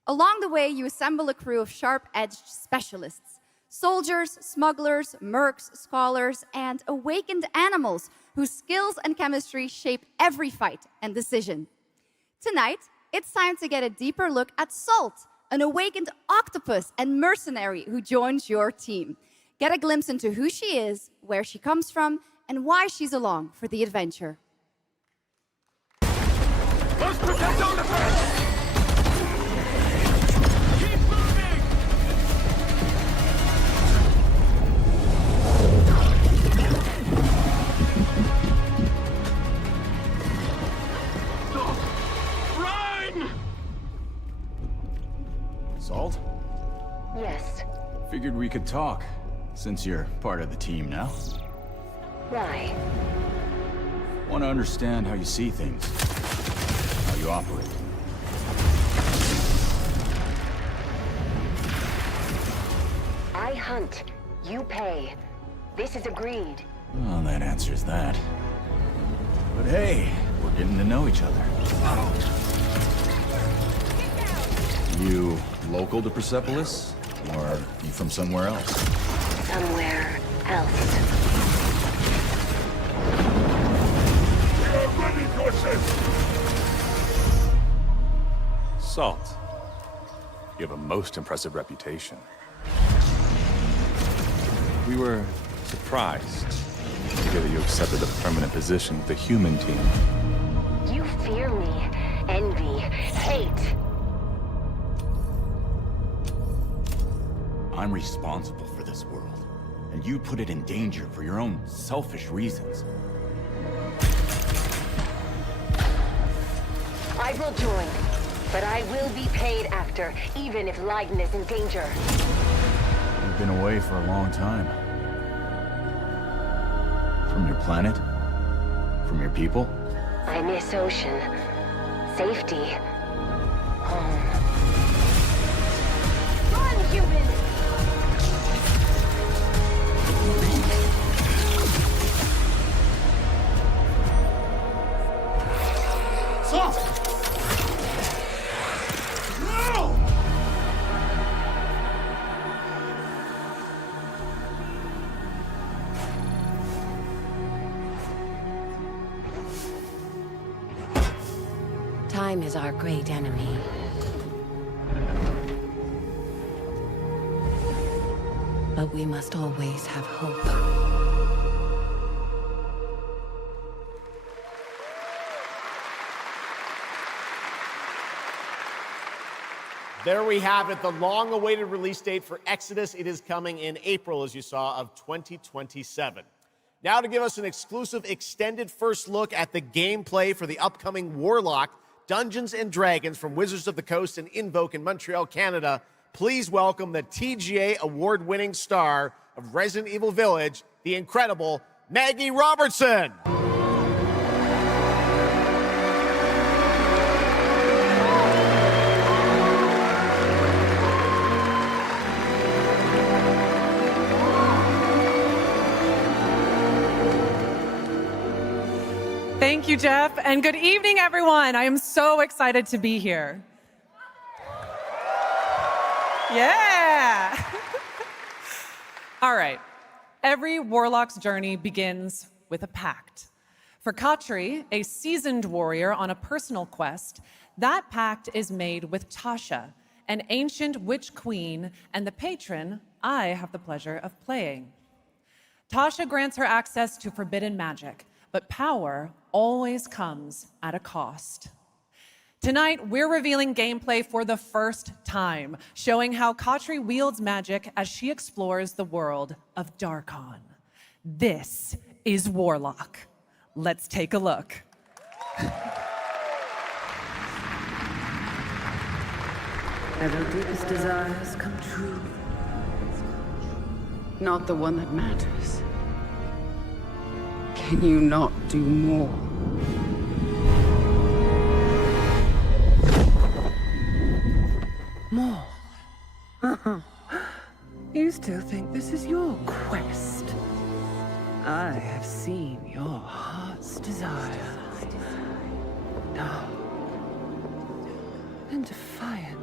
Along the way, you assemble a crew of sharp-edged specialists, soldiers, smugglers, mercs, scholars, and awakened animals whose skills and chemistry shape every fight and decision. Tonight, it's time to get a deeper look at Salt, an awakened octopus and mercenary who joins your team. Get a glimpse into who she is, where she comes from, and why she's along for the adventure. Let's protect our defense! Keep moving! Run! Salt? Yes. Figured we could talk, since you're part of the team now. Why? Want to understand how you see things, how you operate. I hunt. You pay. This is agreed. Well, that answers that. But hey, we're getting to know each other. You local to Persepolis? Or you from somewhere else? Somewhere else. Salt, you have a most impressive reputation. We were surprised to hear that you accepted a permanent position with the human team. You fear me, envy, hate. I'm responsible for this world, and you put it in danger for your own selfish reasons. I will join, but I will be paid after, even if Leiden is in danger. You've been away for a long time. From your planet? From your people? I miss ocean, safety, home. Run, human! Salt! No! Time is our great enemy. But we must always have hope. There we have it, the long-awaited release date for Exodus. It is coming in April, as you saw, of 2027. Now to give us an exclusive extended first look at the gameplay for the upcoming Warlock Dungeons & Dragons from Wizards of the Coast and Invoke in Montreal, Canada, please welcome the TGA award-winning star of Resident Evil Village, the incredible Maggie Robertson. Thank you, Jeff, and good evening, everyone. I am so excited to be here. Yeah. All right. Every warlock's journey begins with a pact. For Katri, a seasoned warrior on a personal quest, that pact is made with Tasha, an ancient witch queen and the patron I have the pleasure of playing. Tasha grants her access to forbidden magic, but power always comes at a cost. Tonight, we're revealing gameplay for the first time, showing how Katri wields magic as she explores the world of Darkon. This is Warlock. Let's take a look. Have your deepest desires come true? Not the one that matters. Can you not do more? More? You still think this is your quest? I have seen your heart's desire. Dark and defiant.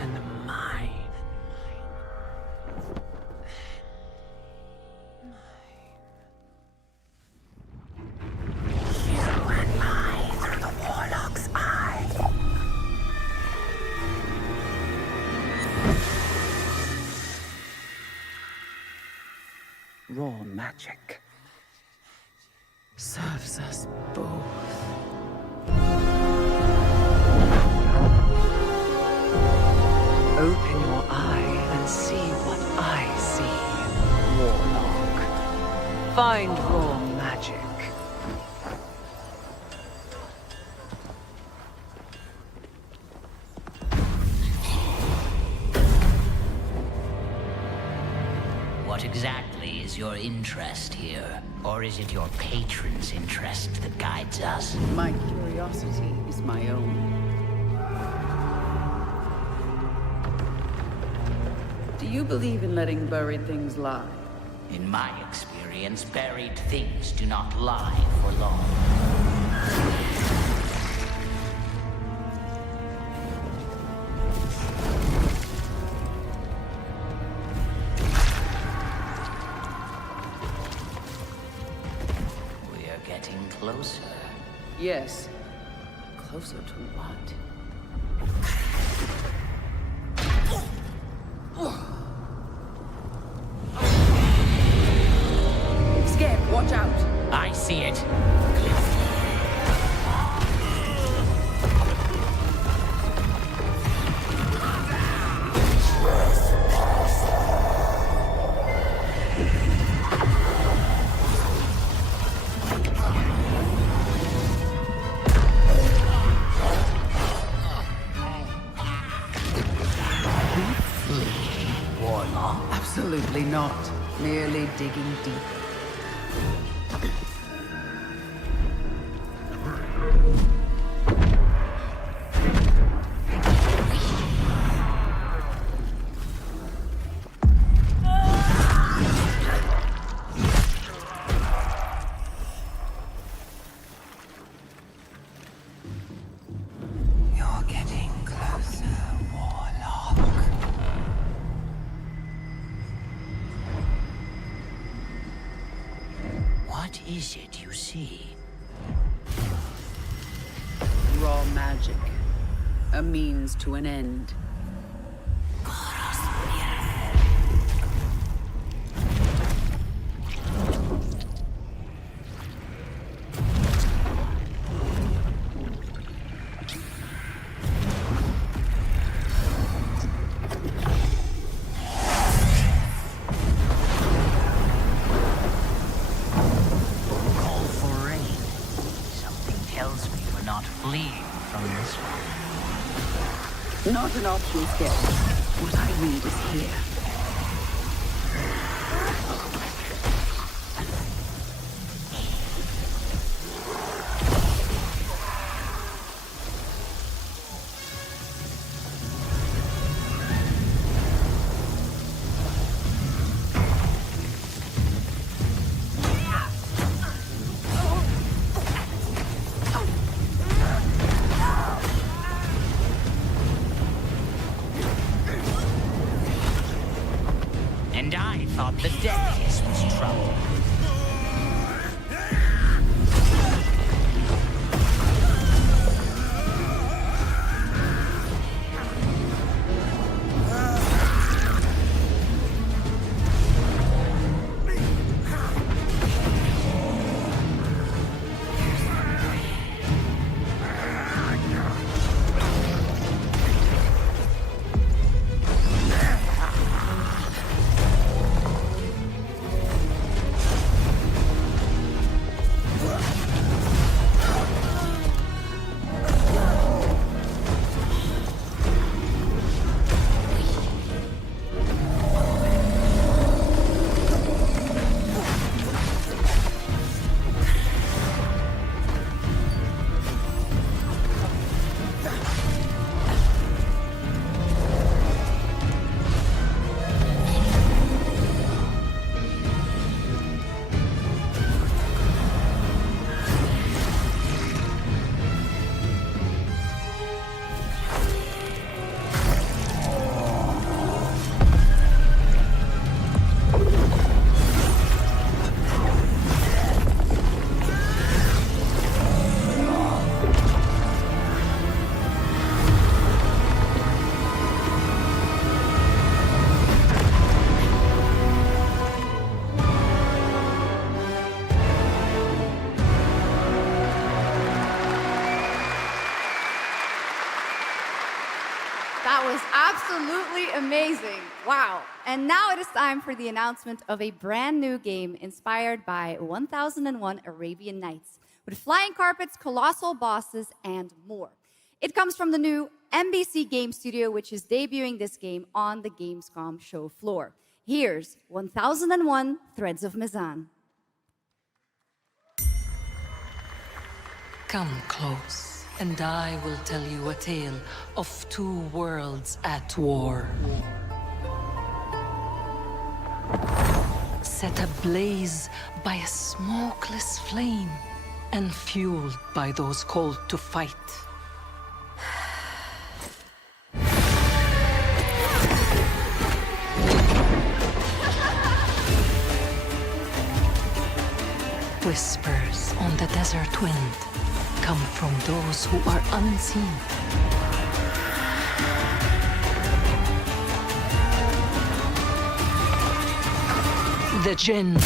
And mine. You and I through the Warlock's eye. Raw magic serves us both. Open your eye and see what I see, Warlock. Find raw magic. What exactly is your interest here? Or is it your patron's interest that guides us? My curiosity is my own. Do you believe in letting buried things lie? In my experience, buried things do not lie for long. We are getting closer. Yes. Closer to what? Scared, watch out! I see it. Warlock? Absolutely not. Merely digging deep. You're getting closer, Warlock. What is it you see? Raw magic. A means to an end. Call for rain. Something tells me we're not fleeing from this one. Not an option, Skip. What I need is here. thought the deadliest was trouble. That was absolutely amazing. Wow. And now it is time for the announcement of a brand new game inspired by 1001 Arabian Nights, with flying carpets, colossal bosses, and more. It comes from the new MBC Game Studio, which is debuting this game on the Gamescom show floor. Here's 1001 Threads of Mizan. Come close, and I will tell you a tale of two worlds at war. Set ablaze by a smokeless flame, and fueled by those called to fight. Whispers on the desert wind come from those who are unseen. The Jinn.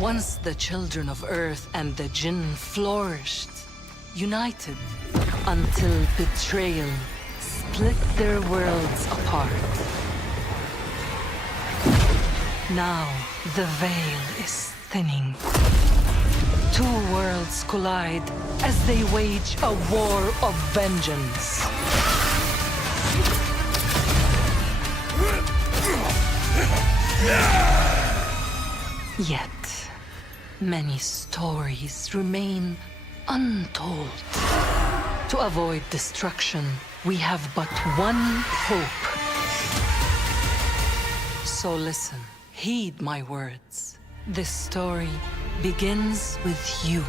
Once the children of Earth and the Jinn flourished, united, until betrayal split their worlds apart. Now the veil is thinning. Two worlds collide as they wage a war of vengeance. Yet, many stories remain untold. To avoid destruction, we have but one hope. So listen, heed my words. This story begins with you.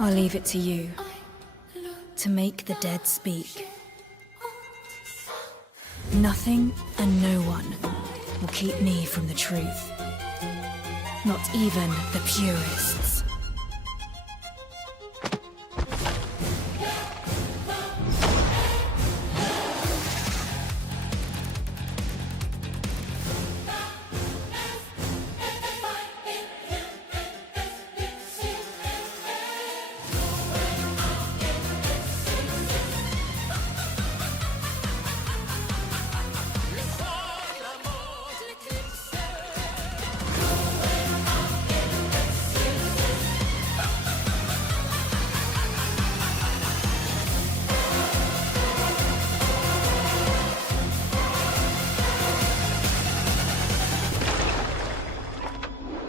I'll leave it to you to make the dead speak. Nothing and no one will keep me from the truth. Not even the purists.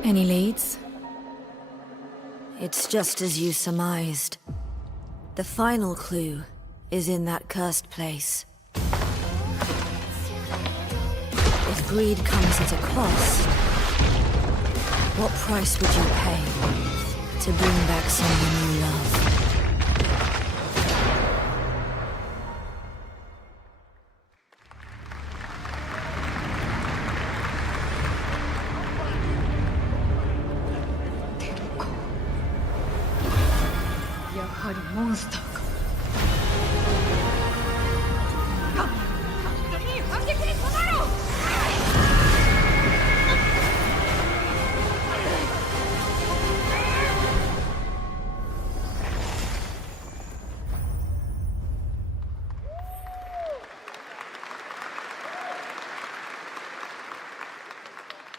Any leads? It's just as you surmised. The final clue is in that cursed place. If greed comes at a cost, what price would you pay to bring back someone you love?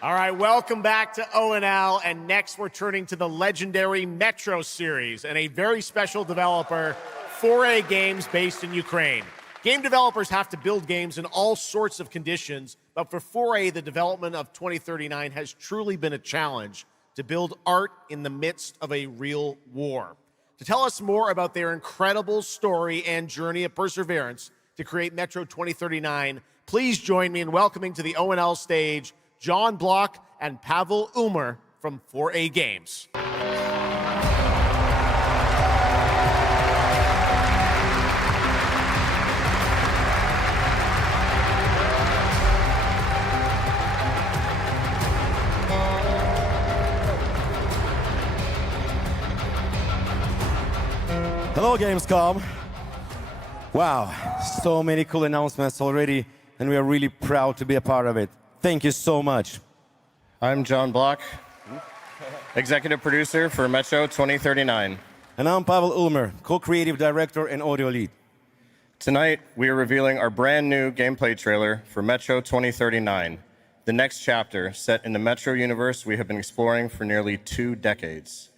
All right, welcome back to ONL, and next we're turning to the legendary Metro series and a very special developer, 4A Games, based in Ukraine. Game developers have to build games in all sorts of conditions, but for 4A, the development of 2039 has truly been a challenge to build art in the midst of a real war. To tell us more about their incredible story and journey of perseverance to create Metro 2039, please join me in welcoming to the ONL stage John Block and Pavel Umer from 4A Games. Hello, Gamescom. Wow, so many cool announcements already, and we are really proud to be a part of it. Thank you so much. I'm John Block, executive producer for Metro 2039. And I'm Pavel Ulmer, co-creative director and audio lead. Tonight, we are revealing our brand new gameplay trailer for Metro 2039, the next chapter set in the Metro universe we have been exploring for nearly 2 decades.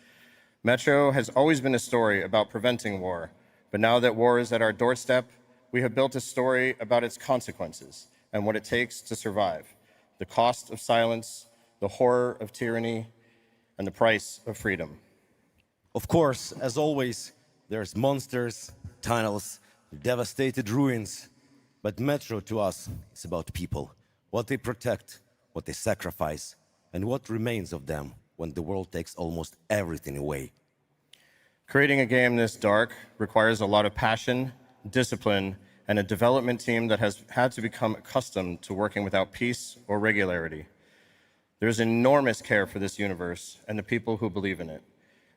Metro has always been a story about preventing war, but now that war is at our doorstep, we have built a story about its consequences and what it takes to survive. The cost of silence, the horror of tyranny, and the price of freedom. Of course, as always, there's monsters, tunnels, devastated ruins. But Metro to us is about people, what they protect, what they sacrifice, and what remains of them when the world takes almost everything away. Creating a game this dark requires a lot of passion, discipline, and a development team that has had to become accustomed to working without peace or regularity. There's enormous care for this universe and the people who believe in it.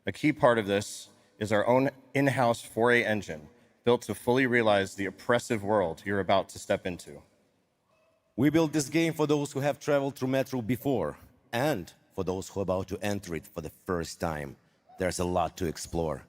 A key part of this is our own in-house 4A engine, built to fully realize the oppressive world you're about to step into. We built this game for those who have traveled through Metro before, and for those who are about to enter it for the first time. There's a lot to explore.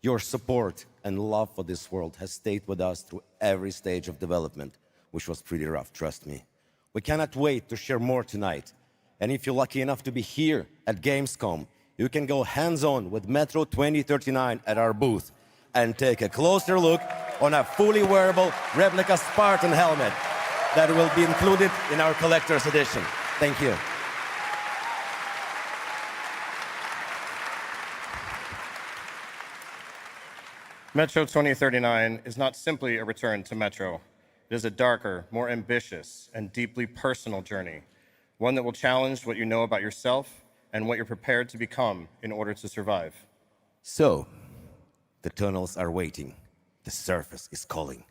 Your support and love for this world has stayed with us through every stage of development, which was pretty rough, trust me. We cannot wait to share more tonight. And if you're lucky enough to be here at Gamescom, you can go hands-on with Metro 2039 at our booth and take a closer look on a fully wearable replica Spartan helmet that will be included in our collector's edition. Thank you. Metro 2039 is not simply a return to Metro. It is a darker, more ambitious, and deeply personal journey, one that will challenge what you know about yourself and what you're prepared to become in order to survive. So, the tunnels are waiting, the surface is calling,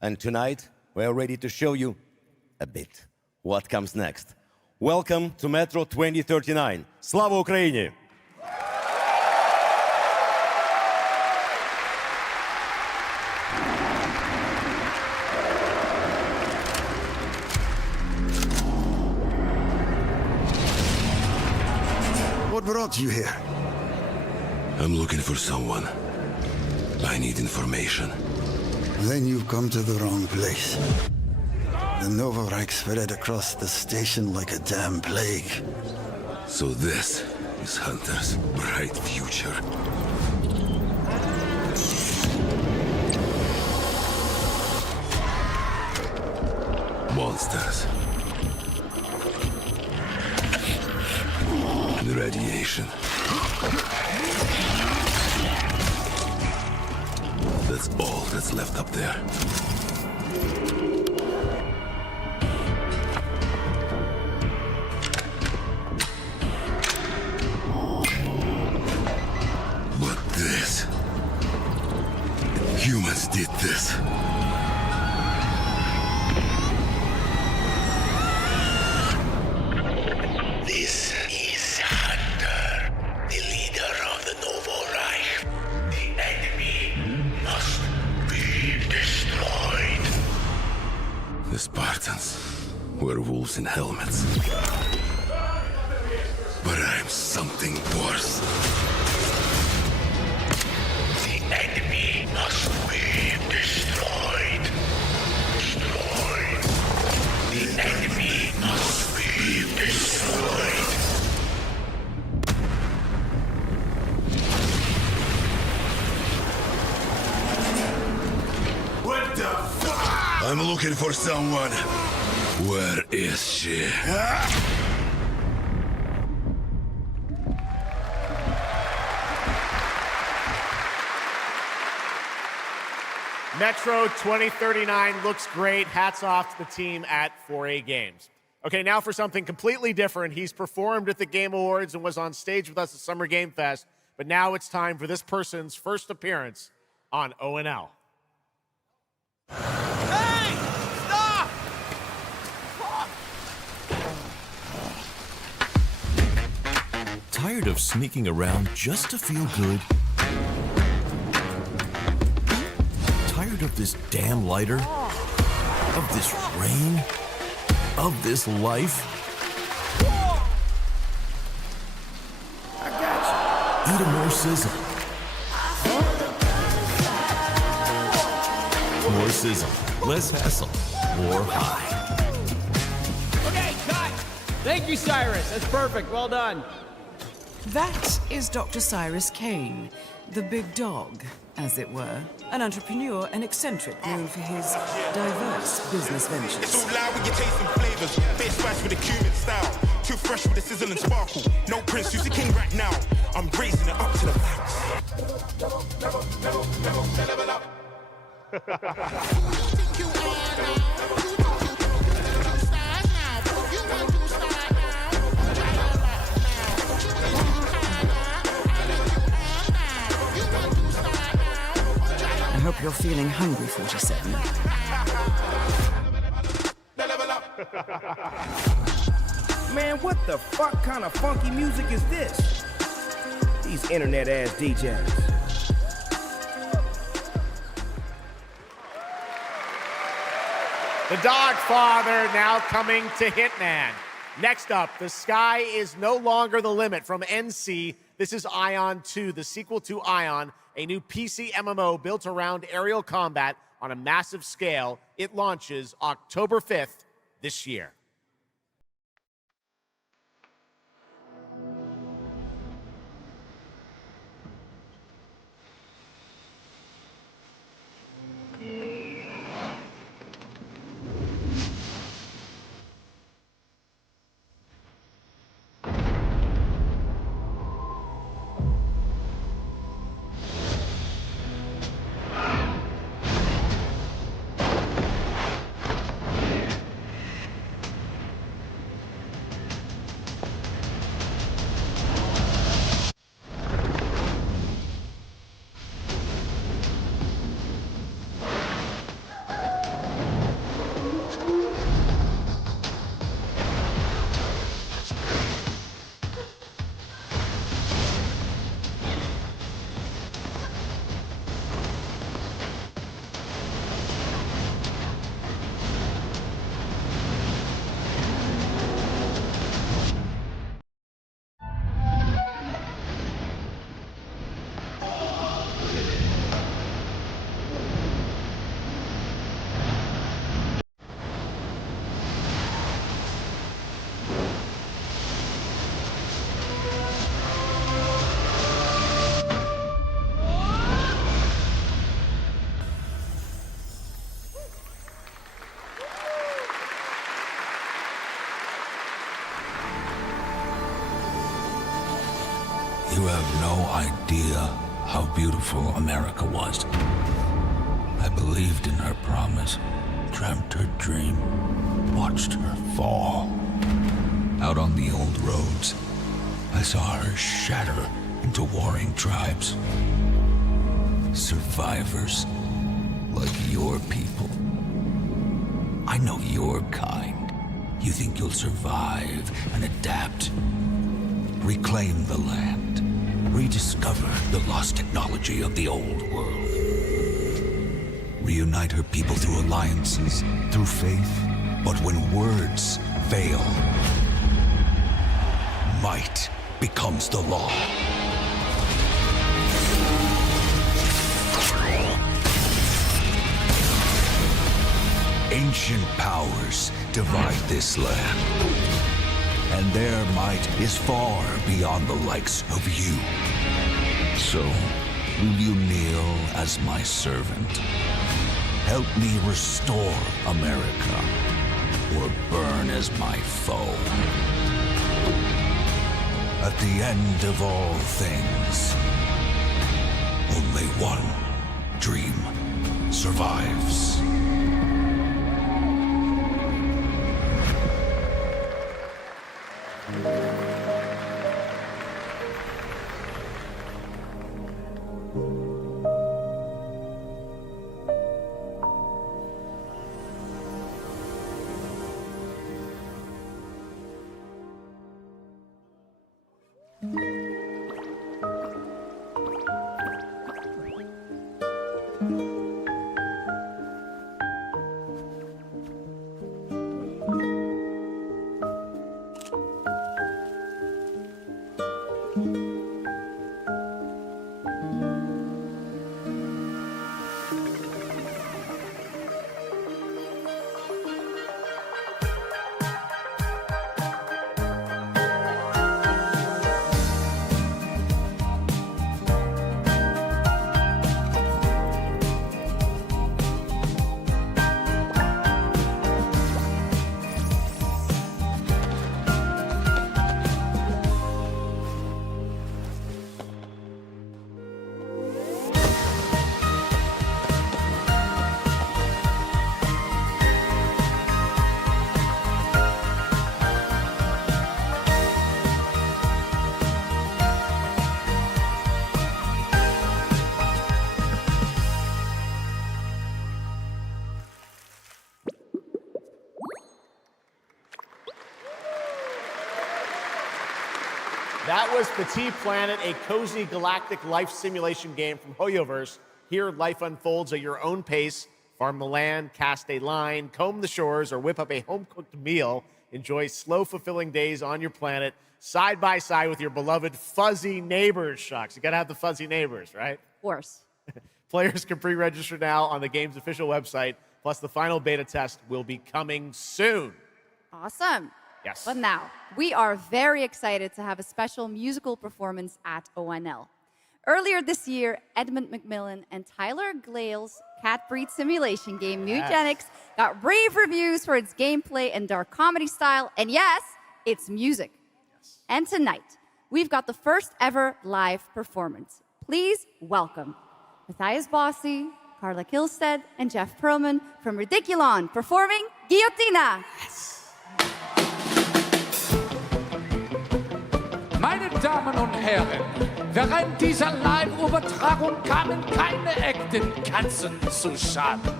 and tonight we're ready to show you a bit what comes next. Welcome to Metro 2039. Slava Ukraini! What brought you here? I'm looking for someone. I need information. Then you've come to the wrong place. The Novorike spread across the station like a damn plague. So this is Hunter's bright future. Monsters. radiation. That's all that's left up there. But this... Humans did this. This is Hunter, the leader of the Novo Reich. The enemy must be destroyed. The Spartans were wolves in helmets. But I'm something worse. The enemy must be destroyed. Destroyed. The enemy must be destroyed. What the fuck? I'm looking for someone. Where is she? Metro 2039 looks great. Hats off to the team at 4A Games. Okay, now for something completely different. He's performed at the Game Awards and was on stage with us at Summer Game Fest, but now it's time for this person's first appearance on ONL. Hey! Stop! Tired of sneaking around just to feel good? Tired of this damn lighter? Of this rain? Of this life? I got you. Eat a more sizzle. More sizzle, less hassle, more high. Okay, cut! Thank you, Cyrus. That's perfect. Well done. That is Dr. Cyrus Kane, the big dog, as it were. An entrepreneur and eccentric known for his diverse business ventures. It's all loud when you're tasting flavors. Base spice with a cumin style. Too fresh with a sizzle and sparkle. No prince, who's the king right now? I'm raising it up to the max. I hope you're feeling hungry, 47. Man, what the fuck kind of funky music is this? These internet-ass DJs. The Dog Father now coming to Hitman. Next up, The Sky is No Longer the Limit from NC. This is Ion 2, the sequel to Ion, a new PC MMO built around aerial combat on a massive scale. It launches October 5th this year. You have no idea how beautiful America was. I believed in her promise, dreamt her dream, watched her fall. Out on the old roads, I saw her shatter into warring tribes. Survivors like your people. I know your kind. You think you'll survive and adapt. Reclaim the land. Rediscover the lost technology of the old world. Reunite her people through alliances, through faith. But when words fail, might becomes the law. Ancient powers divide this land, and their might is far beyond the likes of you. So, will you kneel as my servant? Help me restore America, or burn as my foe. At the end of all things, only one dream survives. That was Petit Planet, a cozy galactic life simulation game from HoYoverse. Here, life unfolds at your own pace. Farm the land, cast a line, comb the shores, or whip up a home-cooked meal. Enjoy slow, fulfilling days on your planet, side by side with your beloved fuzzy neighbors, Shucks. You gotta have the fuzzy neighbors, right? Of course. Players can pre-register now on the game's official website, plus the final beta test will be coming soon. Awesome. Yes. But now, we are very excited to have a special musical performance at ONL. Earlier this year, Edmund Macmillan and Tyler Glale's cat breed simulation game, Mutagenics, got rave reviews for its gameplay and dark comedy style, and yes, its music. Yes. And tonight, we've got the first ever live performance. Please welcome Matthias Bossi, Carla Kilstead, and Jeff Perlman from Ridiculon performing Guillotina. Yes. Meine Damen und Herren, während dieser Live-Übertragung kamen keine echten Katzen zu Schaden.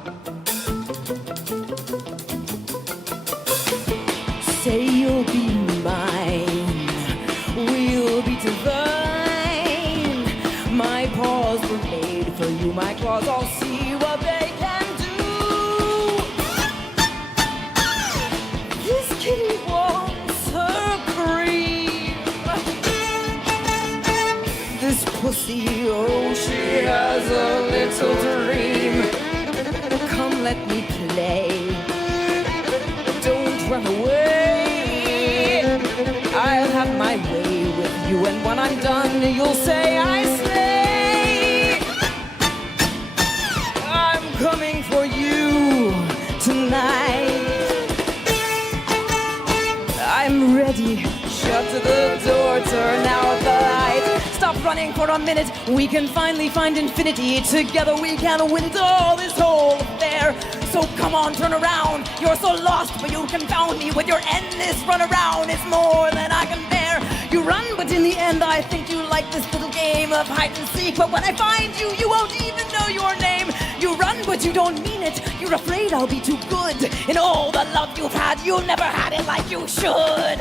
Say you'll be mine, we'll be divine. My paws were made for you, my claws all see what they can do. This kitty wants her cream. This pussy, oh, she has a little dream. Come, let me play. Don't run away. I'll have my way with you, and when I'm done, you'll say I slay. I'm coming for you tonight. I'm ready. Shut the door, turn out the light. stop running for a minute. We can finally find infinity. Together we can win it all, this whole affair. So come on, turn around. You're so lost, but you confound me with your endless runaround. It's more than I can bear. You run, but in the end I think you like this little game of hide and seek. But when I find you, you won't even know your name. You run, but you don't mean it. You're afraid I'll be too good. In all the love you've had, you never had it like you should.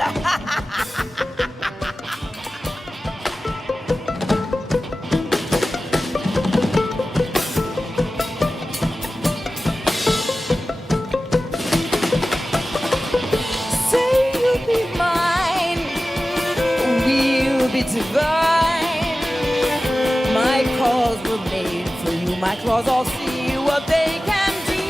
Say you'll be mine. We'll be divine. My claws were made for you. My claws all see what they can do.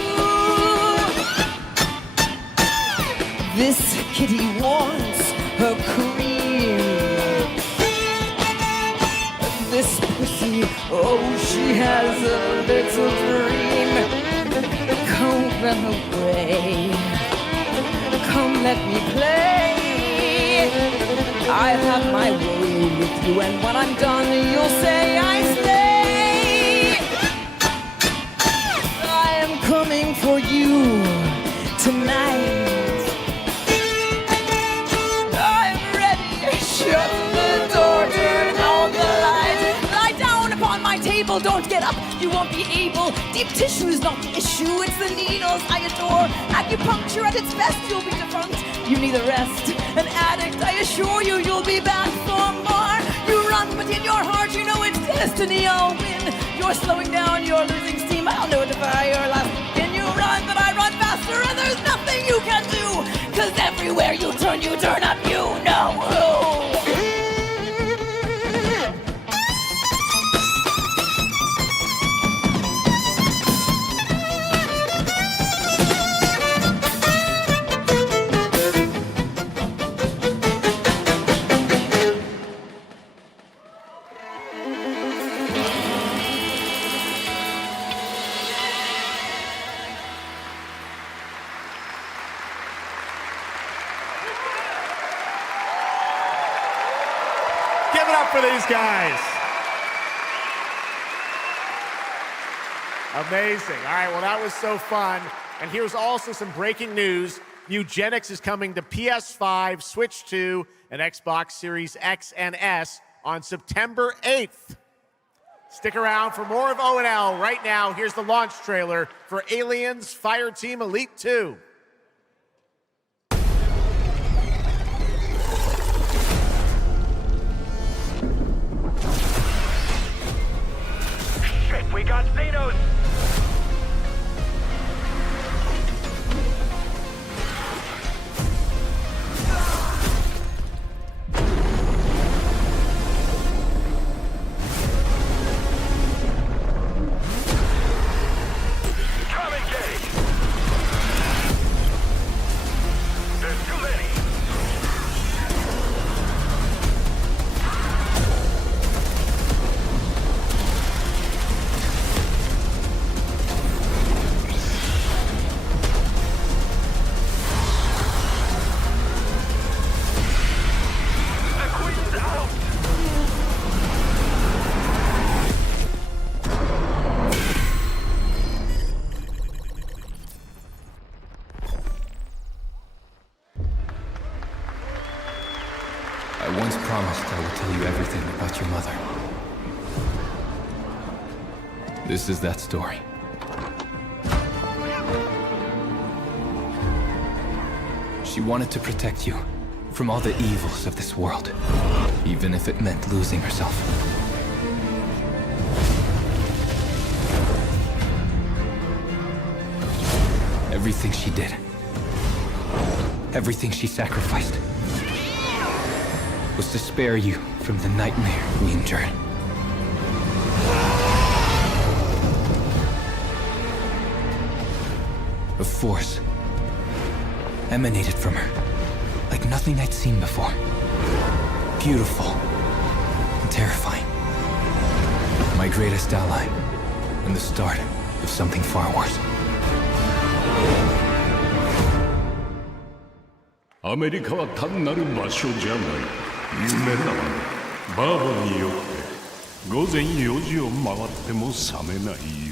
This kitty wants her cream. This pussy, oh, she has a little dream. Come run away. Come let me play. I'll have my way with you, and when I'm done, you'll say I slay. I am coming for you tonight. I'm ready. Shut the door, turn out the light. Lie down upon my table, don't get up. You won't be able. Deep tissue is not the issue, it's the needles I adore. Acupuncture at its best, you'll be defunct. You need a rest. An addict, I assure you, you'll be back for more. You run, but in your heart, you know it's destiny. I'll win. You're slowing down, you're losing steam. I'll notify your last. Can you run, but I run faster, and there's nothing you can do. 'Cause everywhere you turn up, you know who. Give it up for these guys. Amazing. All right, well, that was so fun. And here's also some breaking news. Eugenics is coming to PS5, Switch 2, and Xbox Series X and S on September 8th. Stick around for more of O&L. Right now, here's the launch trailer for Aliens Fireteam Elite 2. We got Xenos! Come engage! There's too many! I once promised I would tell you everything about your mother. This is that story. She wanted to protect you from all the evils of this world, even if it meant losing herself. Everything she did, everything she sacrificed, was to spare you from the nightmare we endured. A force emanated from her, like nothing I'd seen before. Beautiful and terrifying. My greatest ally, and the start of something far worse. アメリカは単なる場所じゃない。夢だ。バーボンによって午前4時を回っても覚めない夢。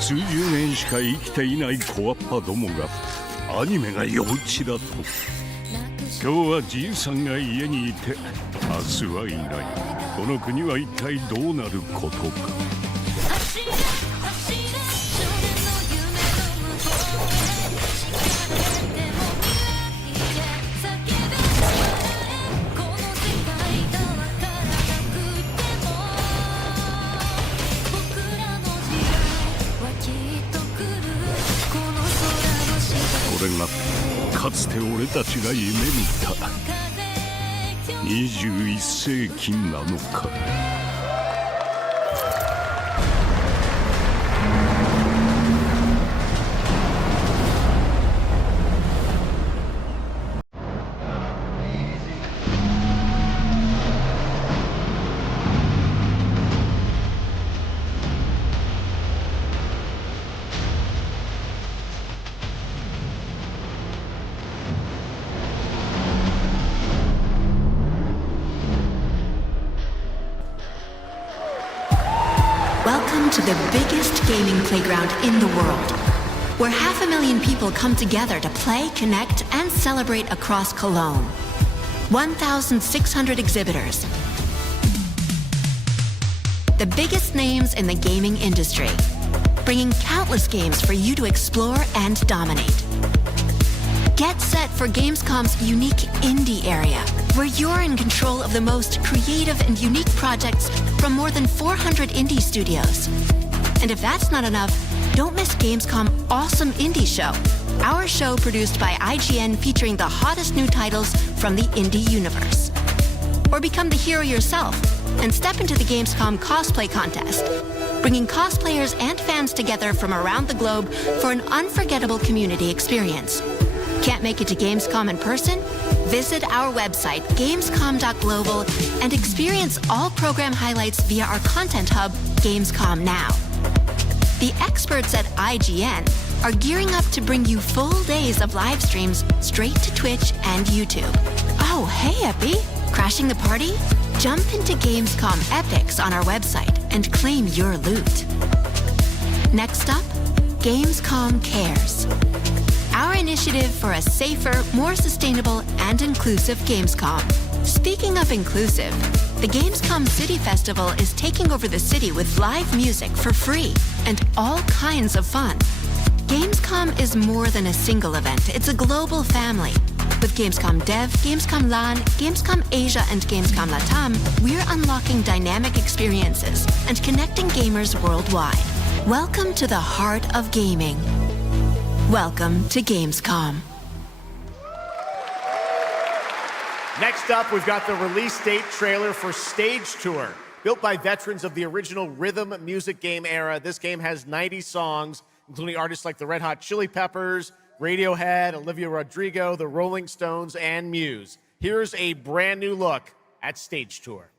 数十年しか生きていない小アッパどもがアニメが幼稚だと。今日はじいさんが家にいて明日はいない。この国は一体どうなることか。これがかつて俺たちが夢見た21世紀なのか。Welcome to the biggest gaming playground in the world, where 500,000 people come together to play, connect, and celebrate across Cologne. 1,600 exhibitors. The biggest names in the gaming industry, bringing countless games for you to explore and dominate. Get set for Gamescom's unique indie area, where you're in control of the most creative and unique projects from more than 400 indie studios. And if that's not enough, don't miss Gamescom Awesome Indie Show, our show produced by IGN featuring the hottest new titles from the indie universe. Or become the hero yourself and step into the Gamescom cosplay contest, bringing cosplayers and fans together from around the globe for an unforgettable community experience. Can't make it to Gamescom in person? Visit our website, gamescom.global, and experience all program highlights via our content hub, Gamescom Now. The experts at IGN are gearing up to bring you full days of live streams straight to Twitch and YouTube. Oh, hey, Epi! Crashing the party? Jump into Gamescom Epics on our website and claim your loot. Next up, Gamescom Cares. Our initiative for a safer, more sustainable, and inclusive Gamescom. Speaking of inclusive, the Gamescom City Festival is taking over the city with live music for free and all kinds of fun. Gamescom is more than a single event, it's a global family. With Gamescom Dev, Gamescom LAN, Gamescom Asia, and Gamescom Latam, we're unlocking dynamic experiences and connecting gamers worldwide. Welcome to the heart of gaming. Welcome to Gamescom. Next up, we've got the release date trailer for Stage Tour. Built by veterans of the original rhythm music game era, this game has 90 songs, including artists like the Red Hot Chili Peppers, Radiohead, Olivia Rodrigo, the Rolling Stones, and Muse. Here's a brand new look at Stage Tour.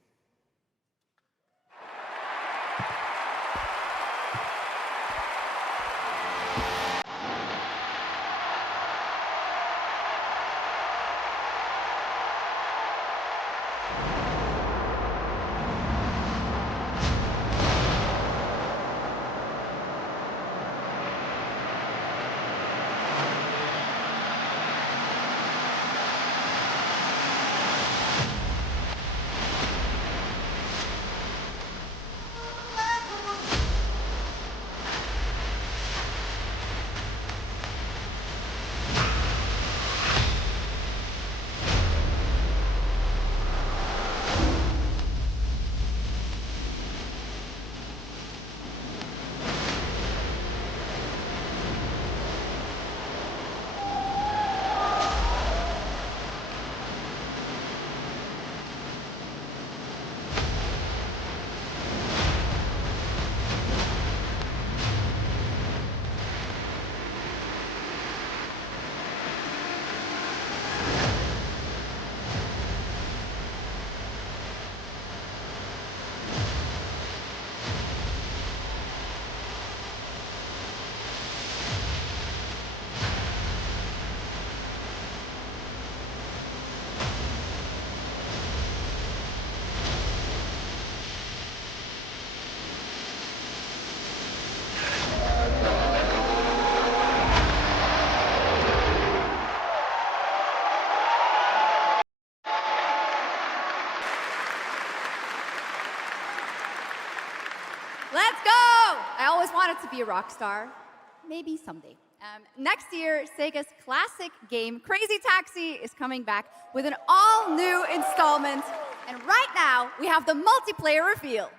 I always wanted to be a rock star. Maybe someday. Next year, Sega's classic game, Crazy Taxi, is coming back with an all-new installment. And right now, we have the multiplayer reveal.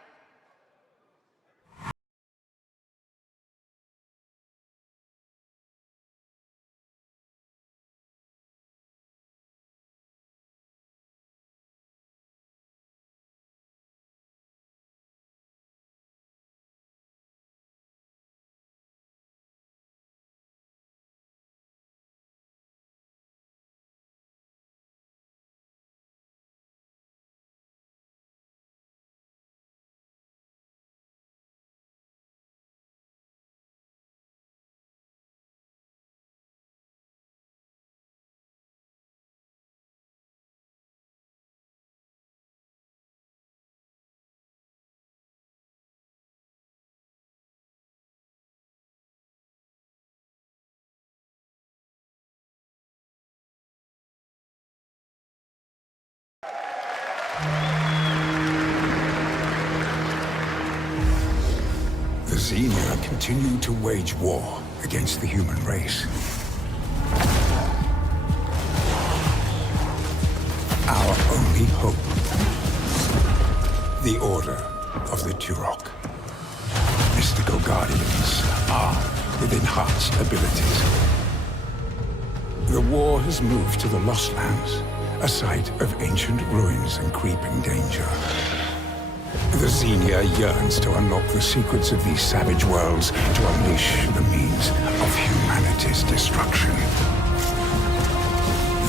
The Xenia continue to wage war against the human race. Our only hope, the Order of the Turok. Mystical guardians armed with enhanced abilities. The war has moved to the Lost Lands, a site of ancient ruins and creeping danger. The Xenia yearns to unlock the secrets of these savage worlds to unleash the means of humanity's destruction.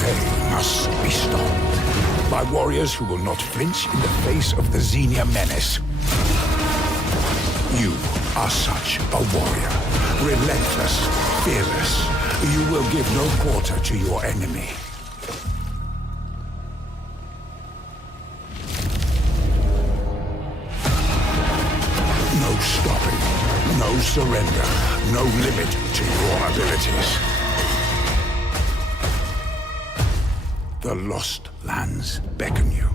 They must be stopped by warriors who will not flinch in the face of the Xenia menace. You are such a warrior, relentless, fearless. You will give no quarter to your enemy. No stopping, no surrender, no limit to your abilities. The Lost Lands beckon you.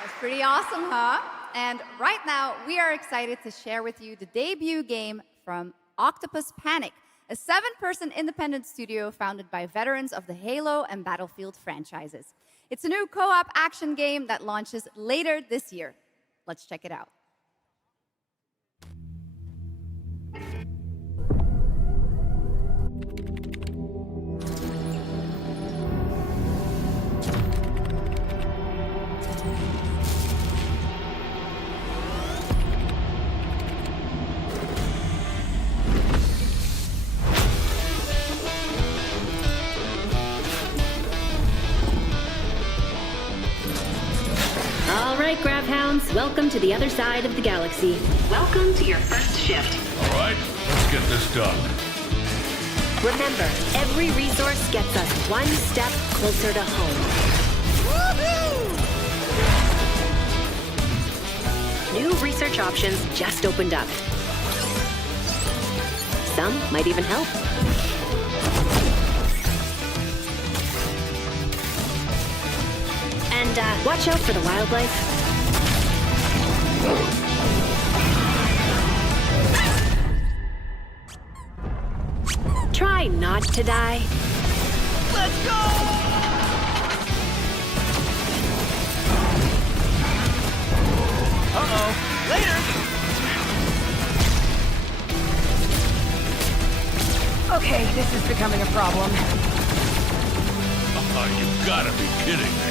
That's pretty awesome, huh? And right now, we are excited to share with you the debut game from Octopus Panic, a 7-person independent studio founded by veterans of the Halo and Battlefield franchises. It's a new co-op action game that launches later this year. Let's check it out. All right, Grabhounds, welcome to the other side of the galaxy. Welcome to your first shift. All right, let's get this done. Remember, every resource gets us one step closer to home. Woohoo! New research options just opened up. Some might even help. And watch out for the wildlife. Try not to die. Let's go! Uh-oh. Later! Okay, this is becoming a problem. Oh, you gotta be kidding me.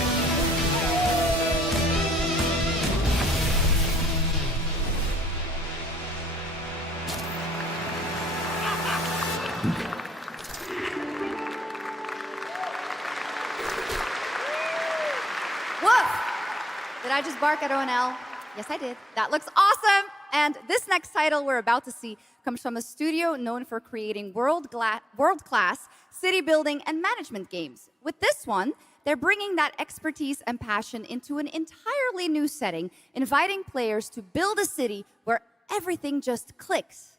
Did I just bark at ONL? Yes, I did. That looks awesome. And this next title we're about to see comes from a studio known for creating world-class city building and management games. With this one, they're bringing that expertise and passion into an entirely new setting, inviting players to build a city where everything just clicks.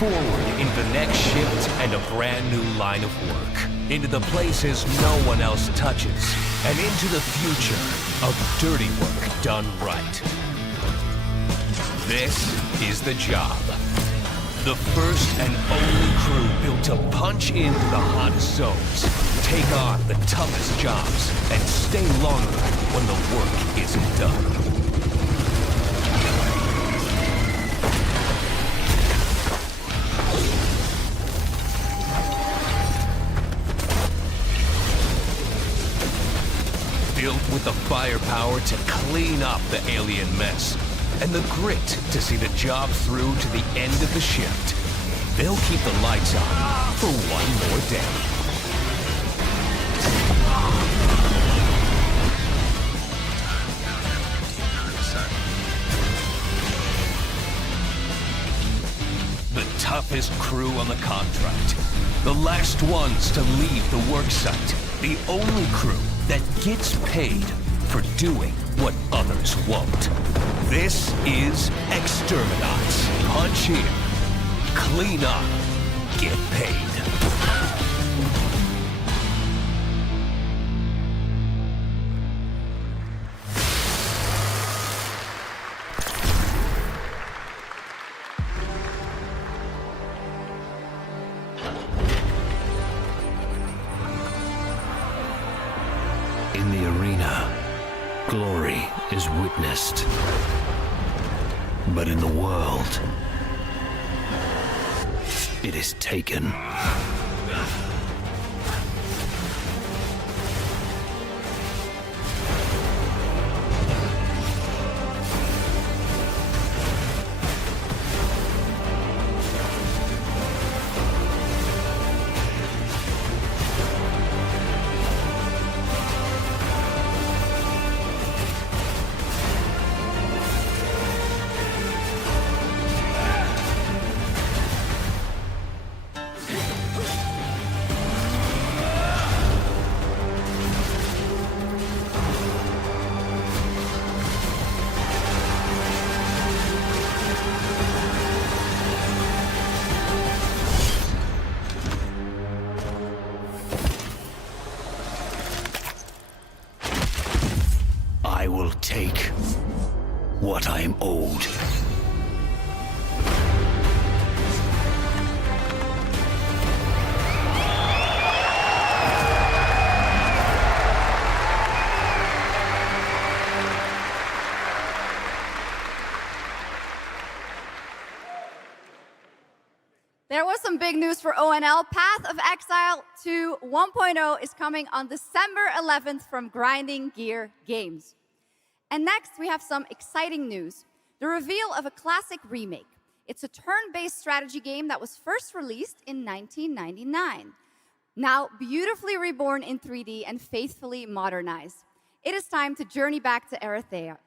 Forward into the next shift and a brand new line of work. Into the places no one else touches. And into the future of dirty work done right. This is the job. The first and only crew built to punch into the hottest zones, take on the toughest jobs, and stay longer when the work isn't done. Built with the firepower to clean up the alien mess, and the grit to see the job through to the end of the shift. They'll keep the lights on for one more day. The toughest crew on the contract. The last ones to leave the work site. The only crew that gets paid for doing what others won't. This is Exterminats. Punch in, clean up, get paid. In the arena, glory is witnessed. But in the world, it is taken. I will take what I am owed. There was some big news for ONL. Path of Exile 2 1.0 is coming on December 11th from Grinding Gear Games. And next, we have some exciting news. The reveal of a classic remake. It's a turn-based strategy game that was first released in 1999. Now beautifully reborn in 3D and faithfully modernized. It is time to journey back to Erathia.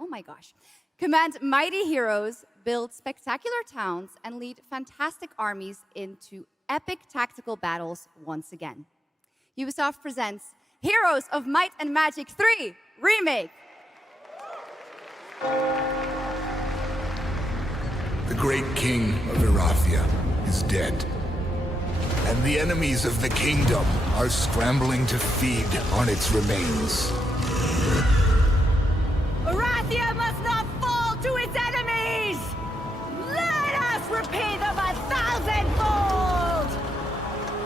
Oh my gosh. Command mighty heroes, build spectacular towns, and lead fantastic armies into epic tactical battles once again. Ubisoft presents Heroes of Might and Magic 3 Remake. The great king of Erathia is dead, and the enemies of the kingdom are scrambling to feed on its remains. Erathia must not fall to its enemies! Let us repay them 1,000-fold!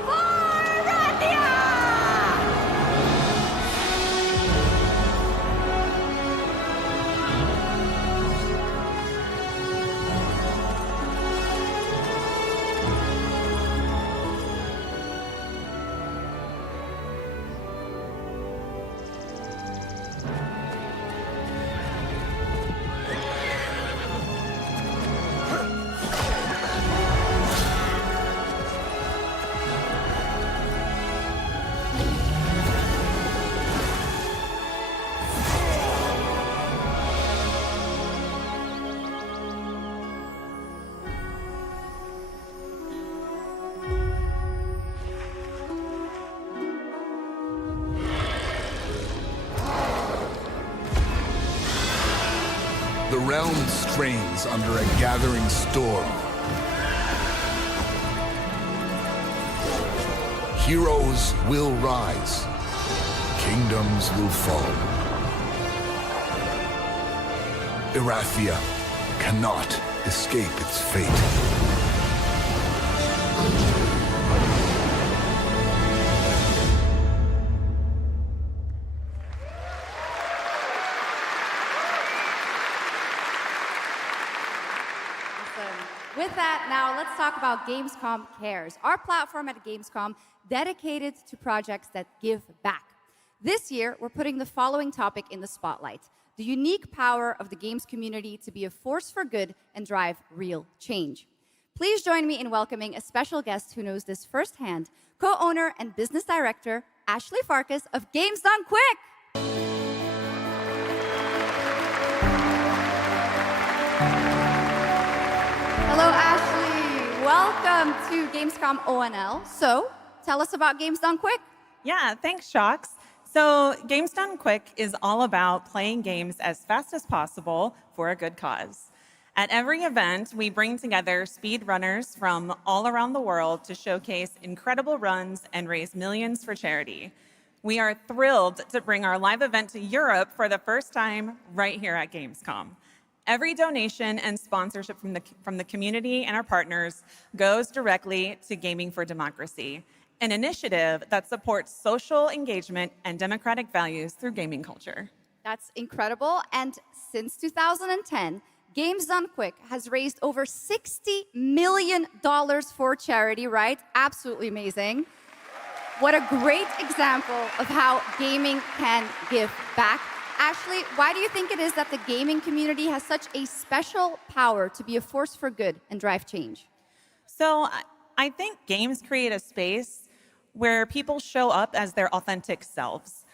For realm strains under a gathering storm. Heroes will rise. Kingdoms will fall. Erathia cannot escape its fate. With that, now let's talk about Gamescom Cares, our platform at Gamescom dedicated to projects that give back. This year, we're putting the following topic in the spotlight: the unique power of the games community to be a force for good and drive real change. Please join me in welcoming a special guest who knows this firsthand, co-owner and business director, Ashley Farkas of Games Done Quick. Hello, Ashley. Welcome to Gamescom ONL. So, tell us about Games Done Quick. Yeah, thanks, Shocks. So, Games Done Quick is all about playing games as fast as possible for a good cause. At every event, we bring together speedrunners from all around the world to showcase incredible runs and raise millions for charity. We are thrilled to bring our live event to Europe for the first time right here at Gamescom. Every donation and sponsorship from the community and our partners goes directly to Gaming for Democracy, an initiative that supports social engagement and democratic values through gaming culture. That's incredible. And since 2010, Games Done Quick has raised over $60 million for charity, right? Absolutely amazing. What a great example of how gaming can give back. Ashley, why do you think it is that the gaming community has such a special power to be a force for good and drive change? So I think games create a space where people show up as their authentic selves,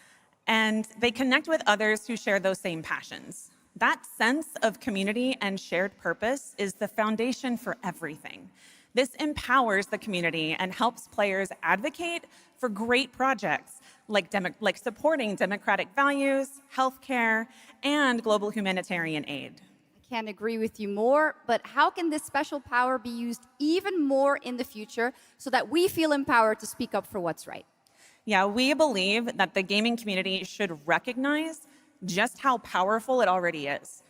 and they connect with others who share those same passions. That sense of community and shared purpose is the foundation for everything. This empowers the community and helps players advocate for great projects like supporting democratic values, healthcare, and global humanitarian aid. I can't agree with you more, but how can this special power be used even more in the future so that we feel empowered to speak up for what's right? Yeah, we believe that the gaming community should recognize just how powerful it already is.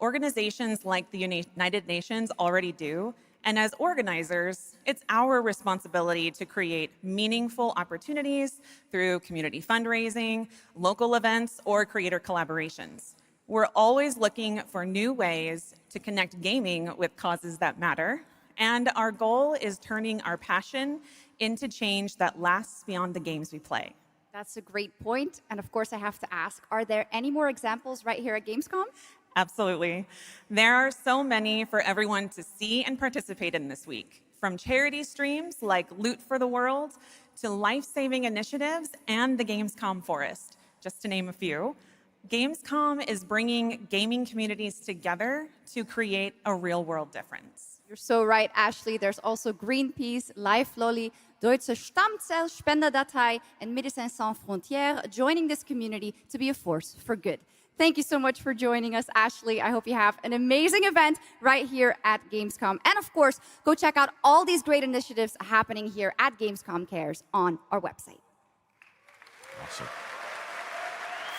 Organizations like the United Nations already do, and as organizers, it's our responsibility to create meaningful opportunities through community fundraising, local events, or creator collaborations. We're always looking for new ways to connect gaming with causes that matter, and our goal is turning our passion into change that lasts beyond the games we play. That's a great point. And of course, I have to ask, are there any more examples right here at Gamescom? Absolutely. There are so many for everyone to see and participate in this week, from charity streams like Loot for the World to life-saving initiatives and the Gamescom Forest, just to name a few. Gamescom is bringing gaming communities together to create a real-world difference. You're so right, Ashley. There's also Greenpeace, Life Lolly, Deutsche Stammzellspenderdatei, and Médecins Sans Frontières joining this community to be a force for good. Thank you so much for joining us, Ashley. I hope you have an amazing event right here at Gamescom. And of course, go check out all these great initiatives happening here at Gamescom Cares on our website. Awesome.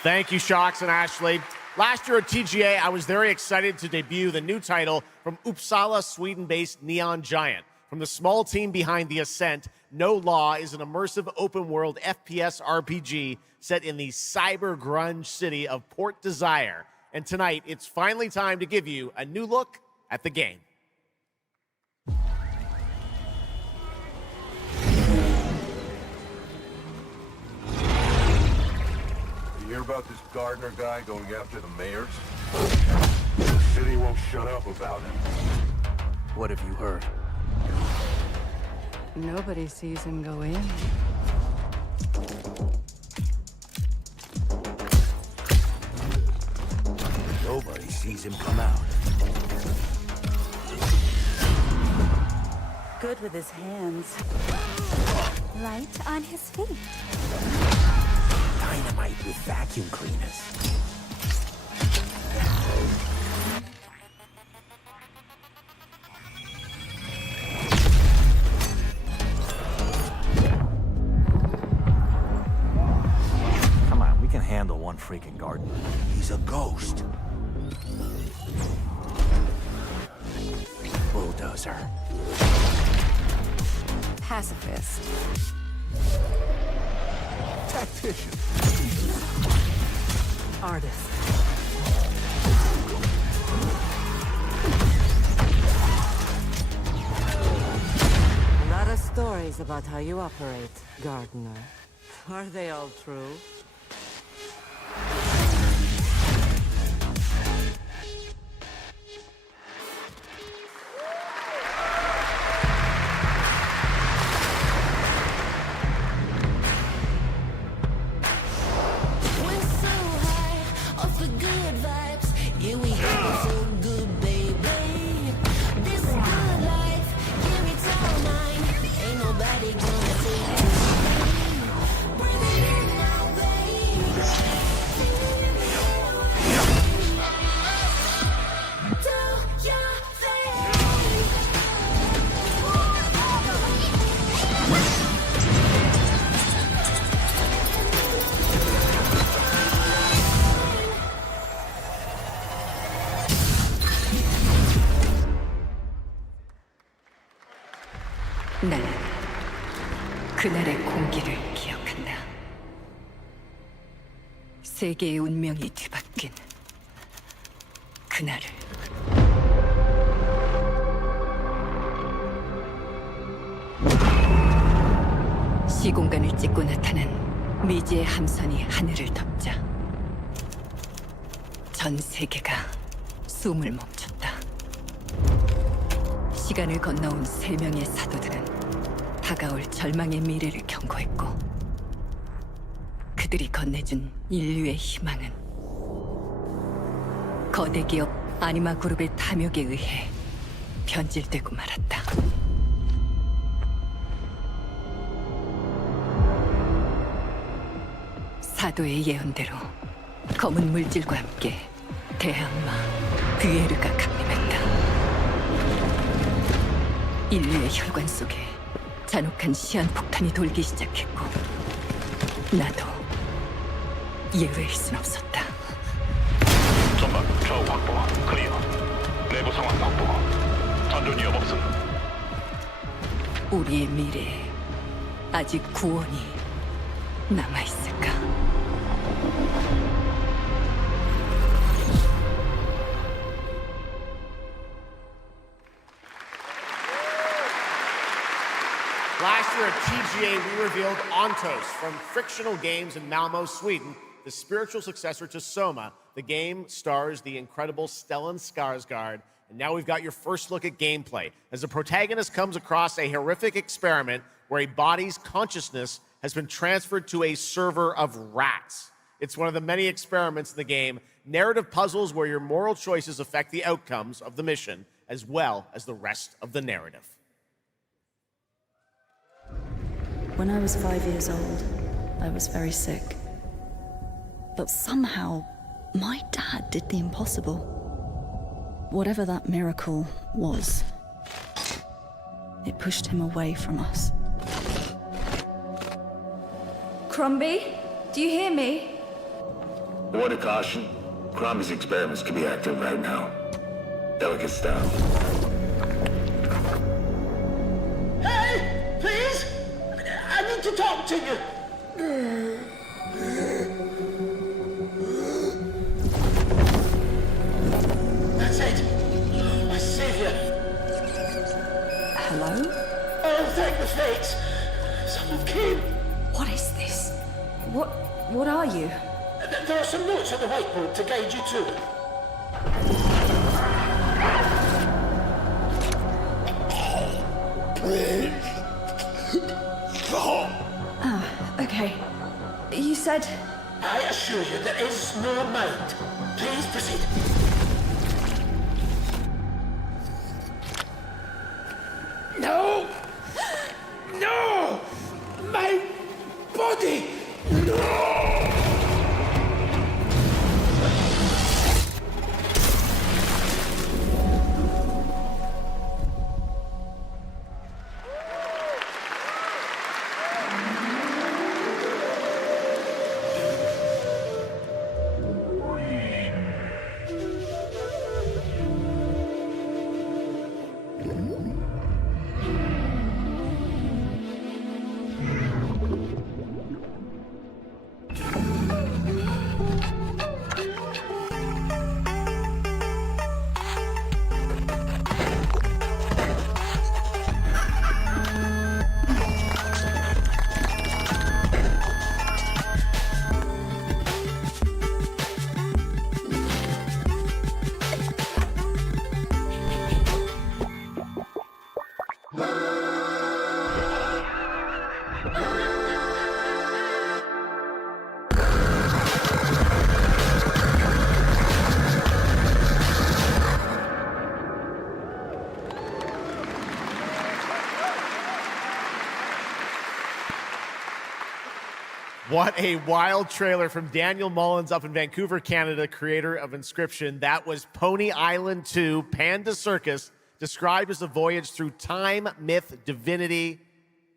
Thank you, Shocks and Ashley. Last year at TGA, I was very excited to debut the new title from Uppsala, Sweden-based Neon Giant. From the small team behind The Ascent, No Law is an immersive open-world FPS RPG set in the cyber grunge city of Port Desire. And tonight, it's finally time to give you a new look at the game. You hear about this Gardner guy going after the mayors? The city won't shut up about him. What have you heard? Nobody sees him go in. Nobody sees him come out. Good with his hands. Light on his feet. Dynamite with vacuum cleaners. freaking gardener. He's a ghost. Bulldozer. Pacifist. Tactician. Artist. A lot of stories about how you operate, gardener. Are they all true? 나는 그날의 공기를 기억한다. 세계의 운명이 뒤바뀐 그날을. 시공간을 찍고 나타난 미지의 함선이 하늘을 덮자 전 세계가 숨을 멈췄다. 시간을 건너온 3명의 사도들은 다가올 절망의 미래를 경고했고, 그들이 건네준 인류의 희망은 거대 기업 아니마 그룹의 탐욕에 의해 변질되고 말았다. 사도의 예언대로 검은 물질과 함께 대항마 뷰에르가 강림했다. 인류의 혈관 속에 잔혹한 시한폭탄이 돌기 시작했고, 나도 예외일 순 없었다. 전방 좌우 확보 클리어. 내부 상황 확보. 전전 위협 없음. 우리의 미래에 아직 구원이 남아있을까? Last year at TGA, we revealed Ontos from Frictional Games in Malmo, Sweden, the spiritual successor to Soma. The game stars the incredible Stellan Skarsgård, and now we've got your first look at gameplay as the protagonist comes across a horrific experiment where a body's consciousness has been transferred to a server of rats. It's one of the many experiments in the game, narrative puzzles where your moral choices affect the outcomes of the mission, as well as the rest of the narrative. When I was 5 years old, I was very sick. But somehow, my dad did the impossible. Whatever that miracle was, it pushed him away from us. Crumby, do you hear me? Word of caution. Crombie's experiments could be active right now. Delicate stuff. Hey! Please! I need to talk to you! That's it! My savior! Hello? Oh, thank the fates! Someone came! What is this? What are you? There are some notes on the whiteboard to guide you to it. Ah, okay. You said... I assure you there is no mind. Please proceed. No! No! My body! No! What a wild trailer from Daniel Mullins up in Vancouver, Canada, creator of Inscription. That was Pony Island 2, Panda Circus, described as a voyage through time, myth, divinity,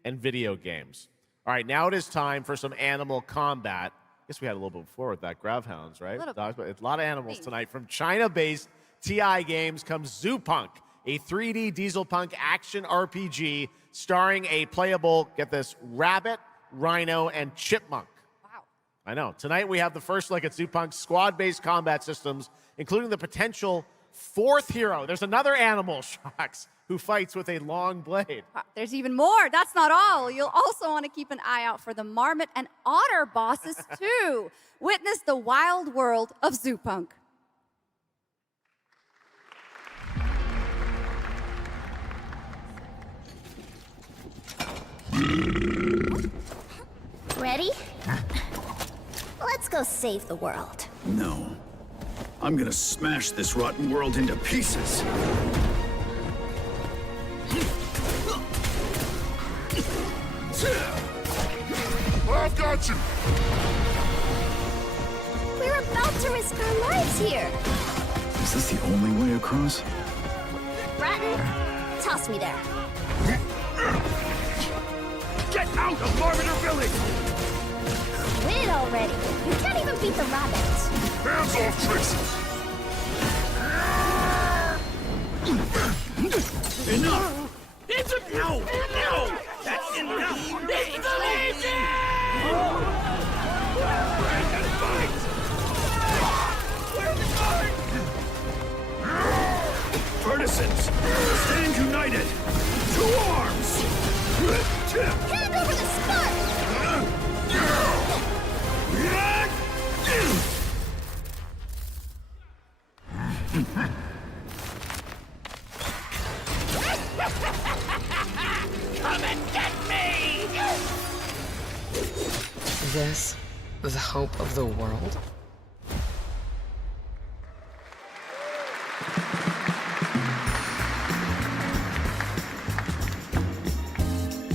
and video games. All right, now it is time for some animal combat. I guess we had a little bit before with that Gravhounds, right? A lot of animals tonight. From China-based TI Games comes Zoo Punk, a 3D diesel punk action RPG starring a playable, get this, rabbit, rhino, and chipmunk. Wow. I know. Tonight we have the first look at Zoo Punk's squad-based combat systems, including the potential fourth hero. There's another animal, Shocks, who fights with a long blade. There's even more. That's not all. You'll also want to keep an eye out for the marmot and otter bosses, too. Witness the wild world of Zoo Punk. Ready? Let's go save the world. No. I'm gonna smash this rotten world into pieces. I've got you! We're about to risk our lives here. Is this the only way across? Bratton, toss me there. Get out of Marviner Village! Quit already. You can't even beat the rabbits. Hands off, Trixie! Enough! It's a no! No! That's enough! It's a legion! Where are the guards? Partisans, stand united! Two arms! Hand over the spark! Come and get me! This, the hope of the world?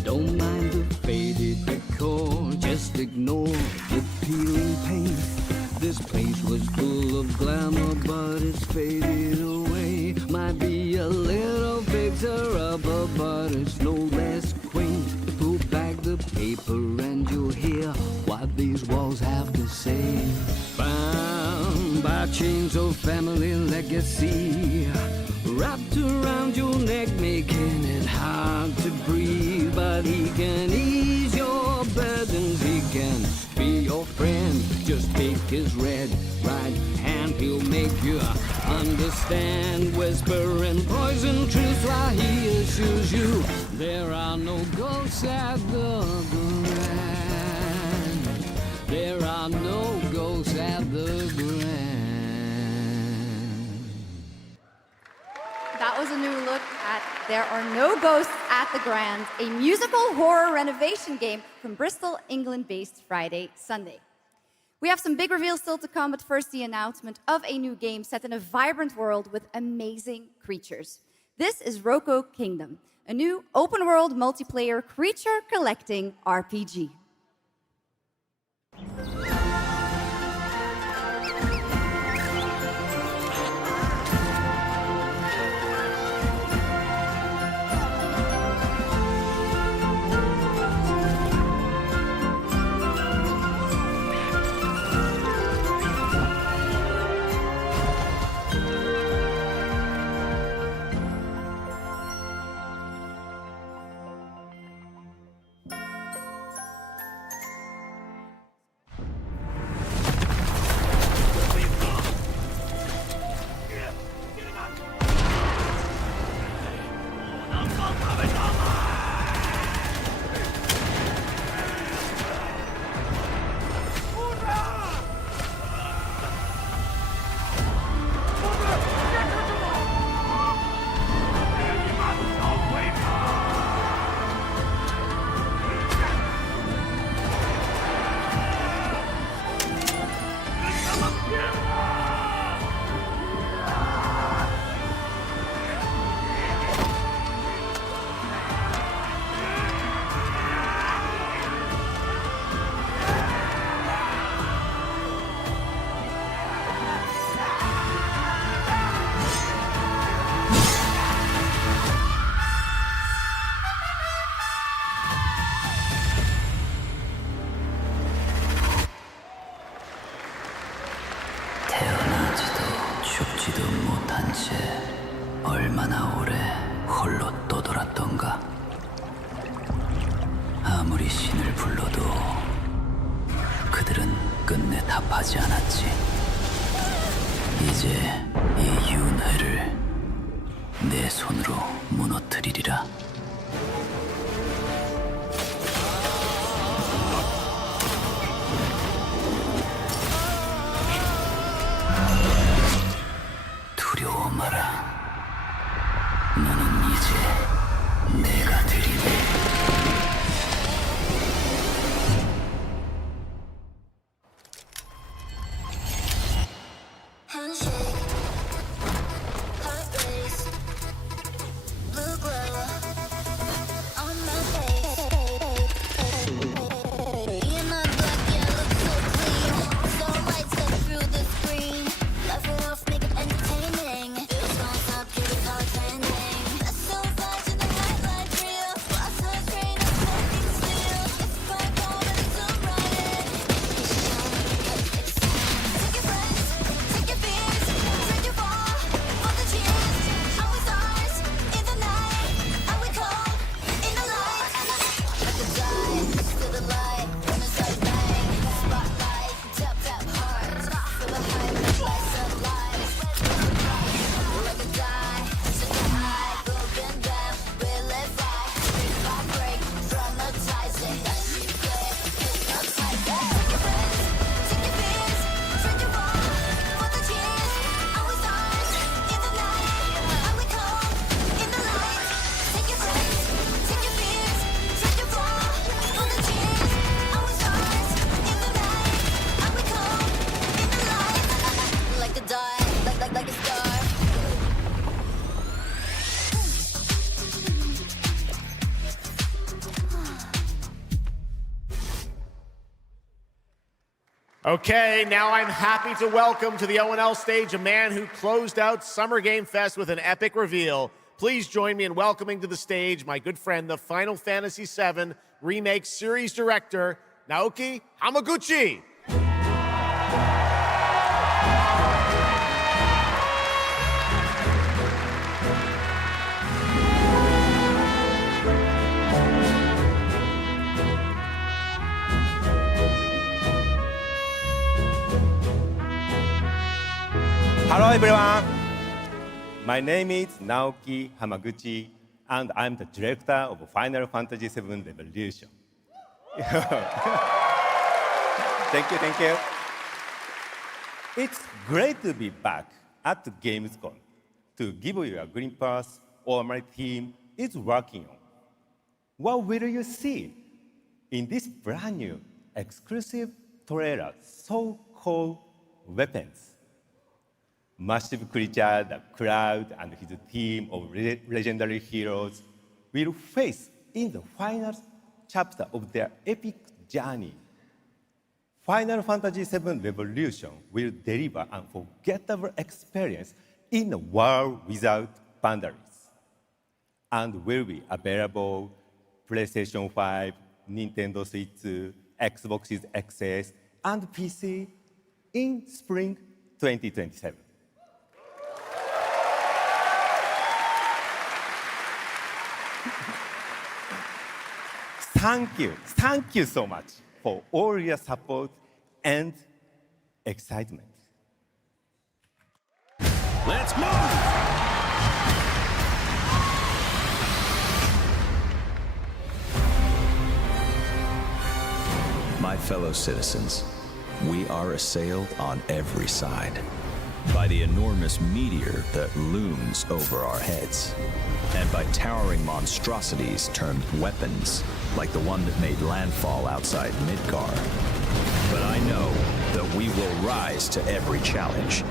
Don't mind the faded decor, just ignore the peeling paint. This place was full of glamour, but it's faded away. Might be a little fixer-upper, but it's no less quaint. Pull back the paper and you'll hear what these walls have to say. Bound by chains of family legacy, wrapped around your neck, making it hard to breathe. But he can ease your burdens, he can be your friend. Just take his right hand, he'll make you understand. Whisper and poison truth while he assures you there are no ghosts at the Grand. There are no ghosts at the Grand. That was a new look at There Are No Ghosts at the Grand, a musical horror renovation game from Bristol, England-based Friday, Sunday. We have some big reveals still to come, but first the announcement of a new game set in a vibrant world with amazing creatures. This is Roko Kingdom, a new open-world multiplayer creature collecting RPG. 얼마나 오래 홀로 떠돌았던가. 아무리 신을 불러도 그들은 끝내 답하지 않았지. 이제 이 윤회를 내 손으로 무너뜨리리라. 두려워 마라. 너는 이제 내가 되리니. Okay, now I'm happy to welcome to the O&L stage a man who closed out Summer Game Fest with an epic reveal. Please join me in welcoming to the stage my good friend, the Final Fantasy VII Remake Series Director, Naoki Hamaguchi. Hello everyone, my name is Naoki Hamaguchi and I'm the director of Final Fantasy VII Revolution. Thank you. It's great to be back at Gamescom to give you a glimpse of what my team is working on. What will you see in this brand new exclusive trailer so-called Weapons? Massive creature, the Cloud and his team of legendary heroes will face in the final chapter of their epic journey. Final Fantasy VII Revolution will deliver an unforgettable experience in a world without boundaries and will be available PlayStation 5, Nintendo Switch, Xbox Series XS, and PC in spring 2027. Thank you so much for all your support and excitement. Let's move! My fellow citizens, we are assailed on every side by the enormous meteor that looms over our heads, and by towering monstrosities termed weapons, like the one that made landfall outside Midgar. But I know that we will rise to every challenge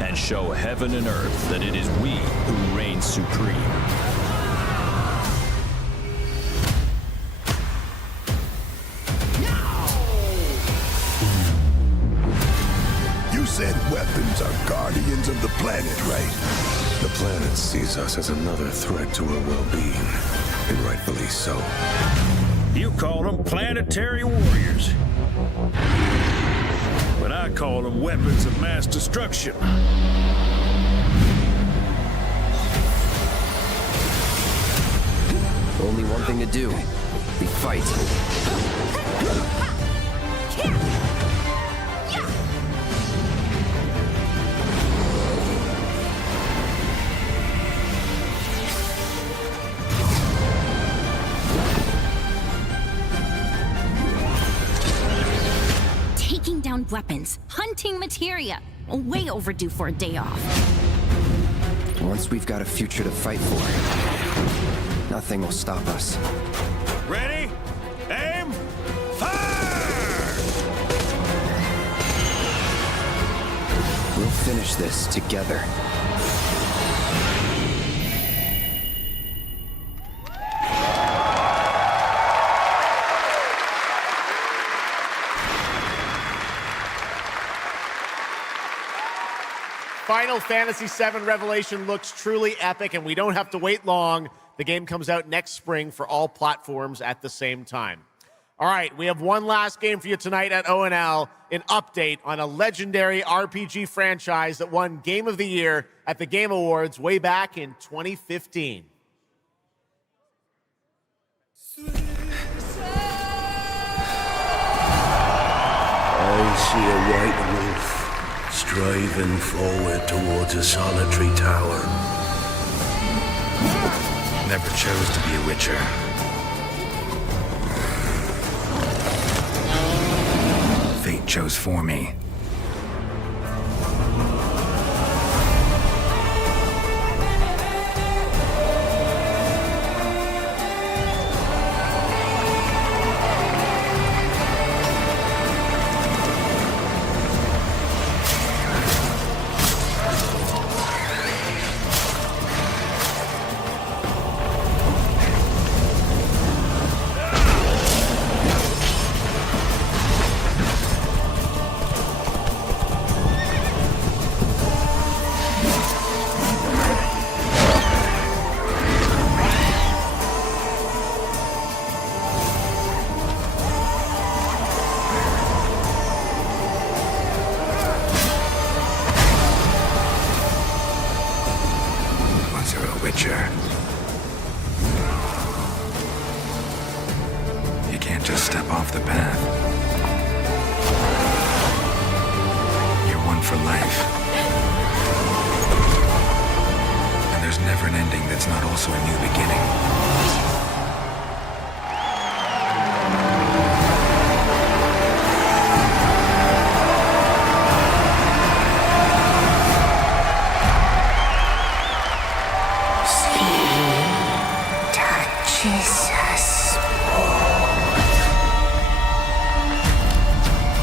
and show heaven and earth that it is we who reign supreme. You said weapons are guardians of the planet, right? The planet sees us as another threat to her well-being, and rightfully so. You call them planetary warriors. But I call them weapons of mass destruction. Only one thing to do. We fight. Taking down weapons, hunting materia. Way overdue for a day off. Once we've got a future to fight for, nothing will stop us. Ready? Aim! Fire! We'll finish this together. Final Fantasy VII Revelation looks truly epic, and we don't have to wait long. The game comes out next spring for all platforms at the same time. All right, we have one last game for you tonight at ONL, an update on a legendary RPG franchise that won Game of the Year at the Game Awards way back in 2015. I see a white wolf striving forward towards a solitary tower. Never chose to be a witcher. Fate chose for me. You can't just step off the path. You're one for life. And there's never an ending that's not also a new beginning. Jesus.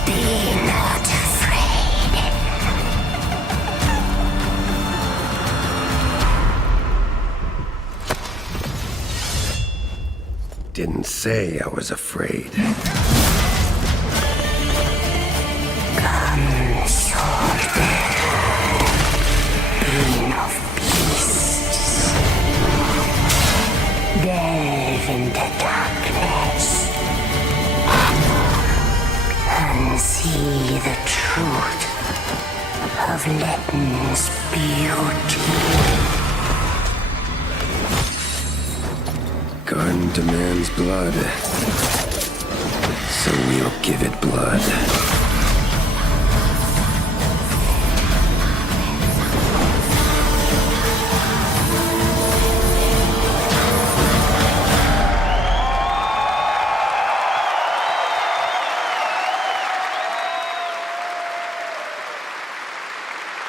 Be not afraid. Didn't say I was afraid. Come, sword being of beasts. Delve into darkness and see the truth of Letton's beauty. Garden demands blood, so we'll give it blood.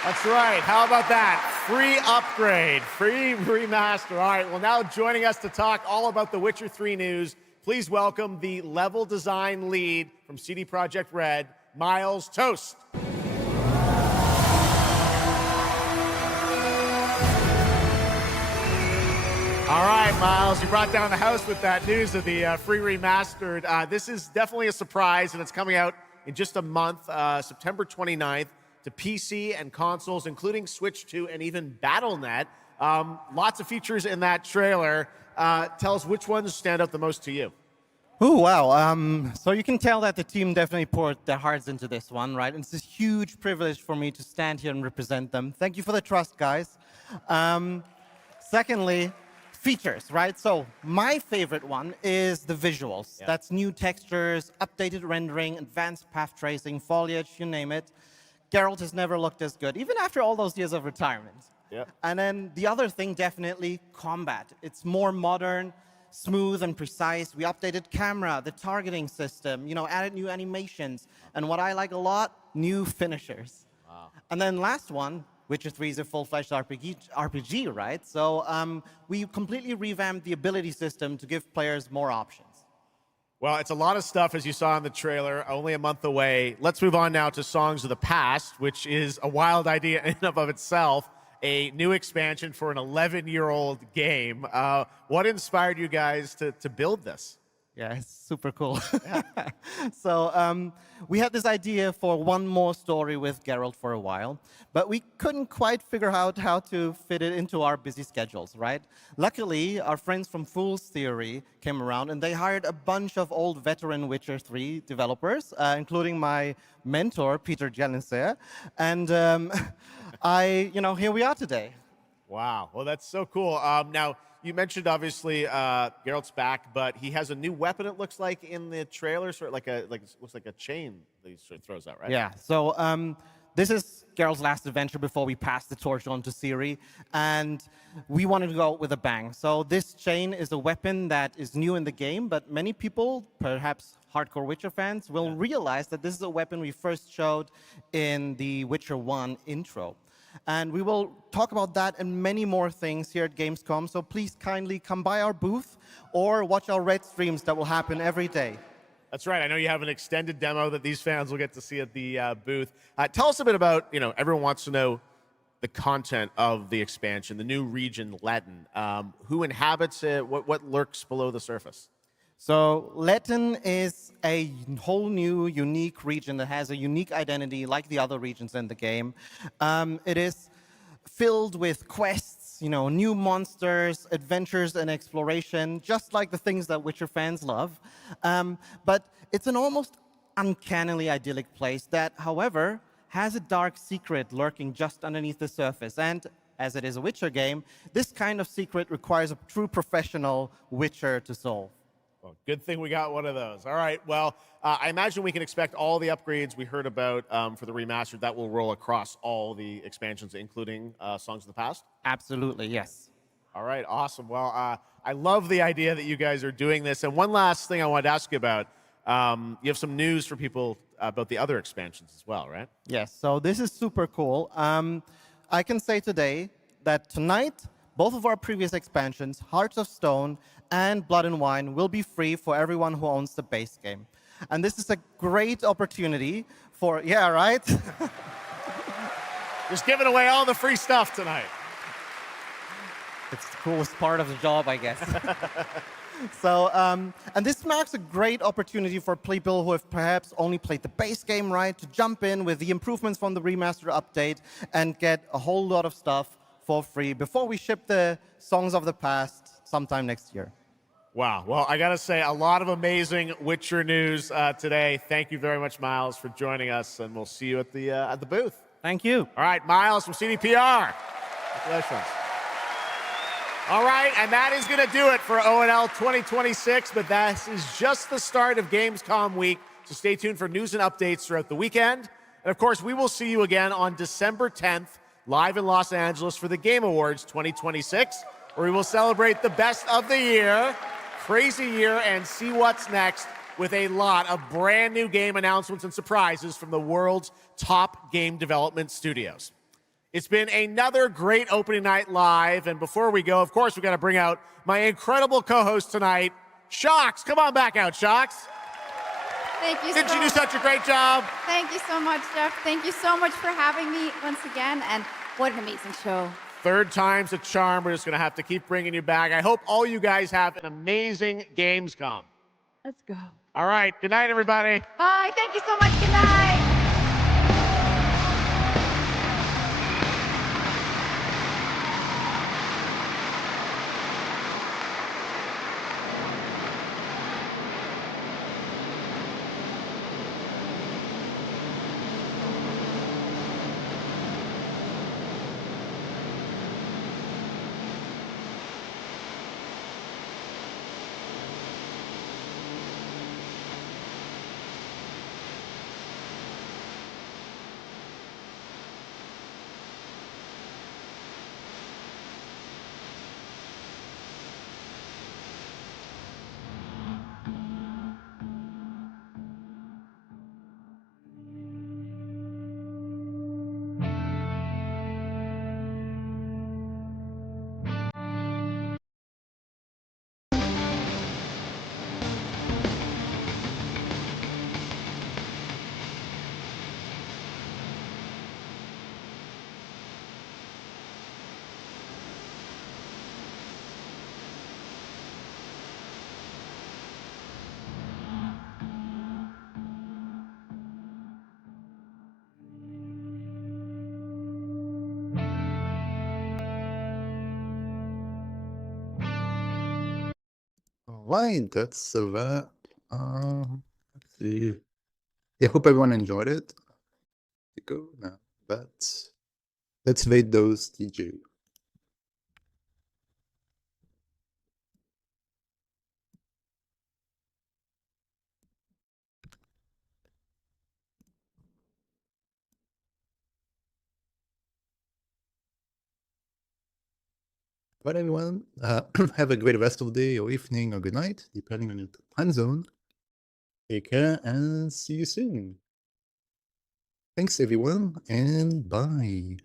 That's right. How about that? Free upgrade, free remaster. All right, well, now joining us to talk all about the Witcher 3 news, please welcome the level design lead from CD Projekt Red, Miles Toast. All right, Miles, you brought down the house with that news of the free remastered. This is definitely a surprise, and it's coming out in just a month, September 29th. To PC and consoles, including Switch 2 and even Battle.net. Lots of features in that trailer. Tell us which ones stand out the most to you. Oh, wow. So you can tell that the team definitely poured their hearts into this one, right? It's a huge privilege for me to stand here and represent them. Thank you for the trust, guys. Secondly, features, right? So my favorite one is the visuals. Yeah. That's new textures, updated rendering, advanced path tracing, foliage, you name it. Geralt has never looked as good, even after all those years of retirement. Yeah. And then the other thing, definitely combat. It's more modern, smooth and precise. We updated camera, the targeting system, added new animations. And what I like a lot, new finishers. Wow. And then last one, Witcher 3 is a full-fledged RPG, right? So we completely revamped the ability system to give players more options. Well, it's a lot of stuff, as you saw in the trailer, only a month away. Let's move on now to Songs of the Past, which is a wild idea in and of itself, a new expansion for an 11-year-old game. What inspired you guys to build this? Yeah, it's super cool. So we had this idea for one more story with Geralt for a while, but we couldn't quite figure out how to fit it into our busy schedules, right? Luckily, our friends from Fool's Theory came around, and they hired a bunch of old veteran Witcher 3 developers, including my mentor, Peter Jelenser. And here we are today. Wow. Well, that's so cool. Now, you mentioned, obviously, Geralt's back, but he has a new weapon, it looks like, in the trailer, sort of looks like a chain that he sort of throws out, right? Yeah. So this is Geralt's last adventure before we pass the torch on to Ciri, and we wanted to go out with a bang. So this chain is a weapon that is new in the game, but many people, perhaps hardcore Witcher fans, will realize that this is a weapon we first showed in the Witcher 1 intro. And we will talk about that and many more things here at Gamescom, so please kindly come by our booth or watch our Red streams that will happen every day. That's right. I know you have an extended demo that these fans will get to see at the booth. Tell us a bit about, everyone wants to know the content of the expansion, the new region, Letten. Who inhabits it? What lurks below the surface? So Letten is a whole new, unique region that has a unique identity like the other regions in the game. It is filled with quests, new monsters, adventures, and exploration, just like the things that Witcher fans love. But it's an almost uncannily idyllic place that, however, has a dark secret lurking just underneath the surface. And as it is a Witcher game, this kind of secret requires a true professional Witcher to solve. Well, good thing we got one of those. All right. Well, I imagine we can expect all the upgrades we heard about for the remastered. That will roll across all the expansions, including Songs of the Past? Absolutely, yes. All right. Awesome. Well, I love the idea that you guys are doing this. And one last thing I wanted to ask you about. You have some news for people about the other expansions as well, right? Yes. So this is super cool. I can say today that tonight, both of our previous expansions, Hearts of Stone and Blood and Wine, will be free for everyone who owns the base game. And this is a great opportunity for, yeah, right? Just giving away all the free stuff tonight. It's the coolest part of the job, I guess. So, and this marks a great opportunity for people who have perhaps only played the base game, right, to jump in with the improvements from the remaster update and get a whole lot of stuff for free before we ship the Songs of the Past sometime next year. Wow. Well, I got to say, a lot of amazing Witcher news today. Thank you very much, Miles, for joining us, and we'll see you at the booth. Thank you. All right, Miles from CDPR. Congratulations. All right, and that is going to do it for ONL 2026, but that is just the start of Gamescom week, so stay tuned for news and updates throughout the weekend. And of course, we will see you again on December 10th, live in Los Angeles for the Game Awards 2026, where we will celebrate the best of the year, crazy year, and see what's next with a lot of brand new game announcements and surprises from the world's top game development studios. It's been another great opening night live, and before we go, of course, we've got to bring out my incredible co-host tonight, Shocks. Come on back out, Shocks. Thank you. Didn't you do such a great job? Thank you so much, Jeff. Thank you so much for having me once again, and what an amazing show. Third time's a charm. We're just going to have to keep bringing you back. I hope all you guys have an amazing Gamescom. Let's go. All right. Good night, everybody. Bye. Thank you so much. Good night. Right, that's a wrap. Let's see. I hope everyone enjoyed it. Go now, but let's rate those TJ. Right, everyone. Have a great rest of the day or evening or good night, depending on your time zone. Take care and see you soon. Thanks, everyone, and bye.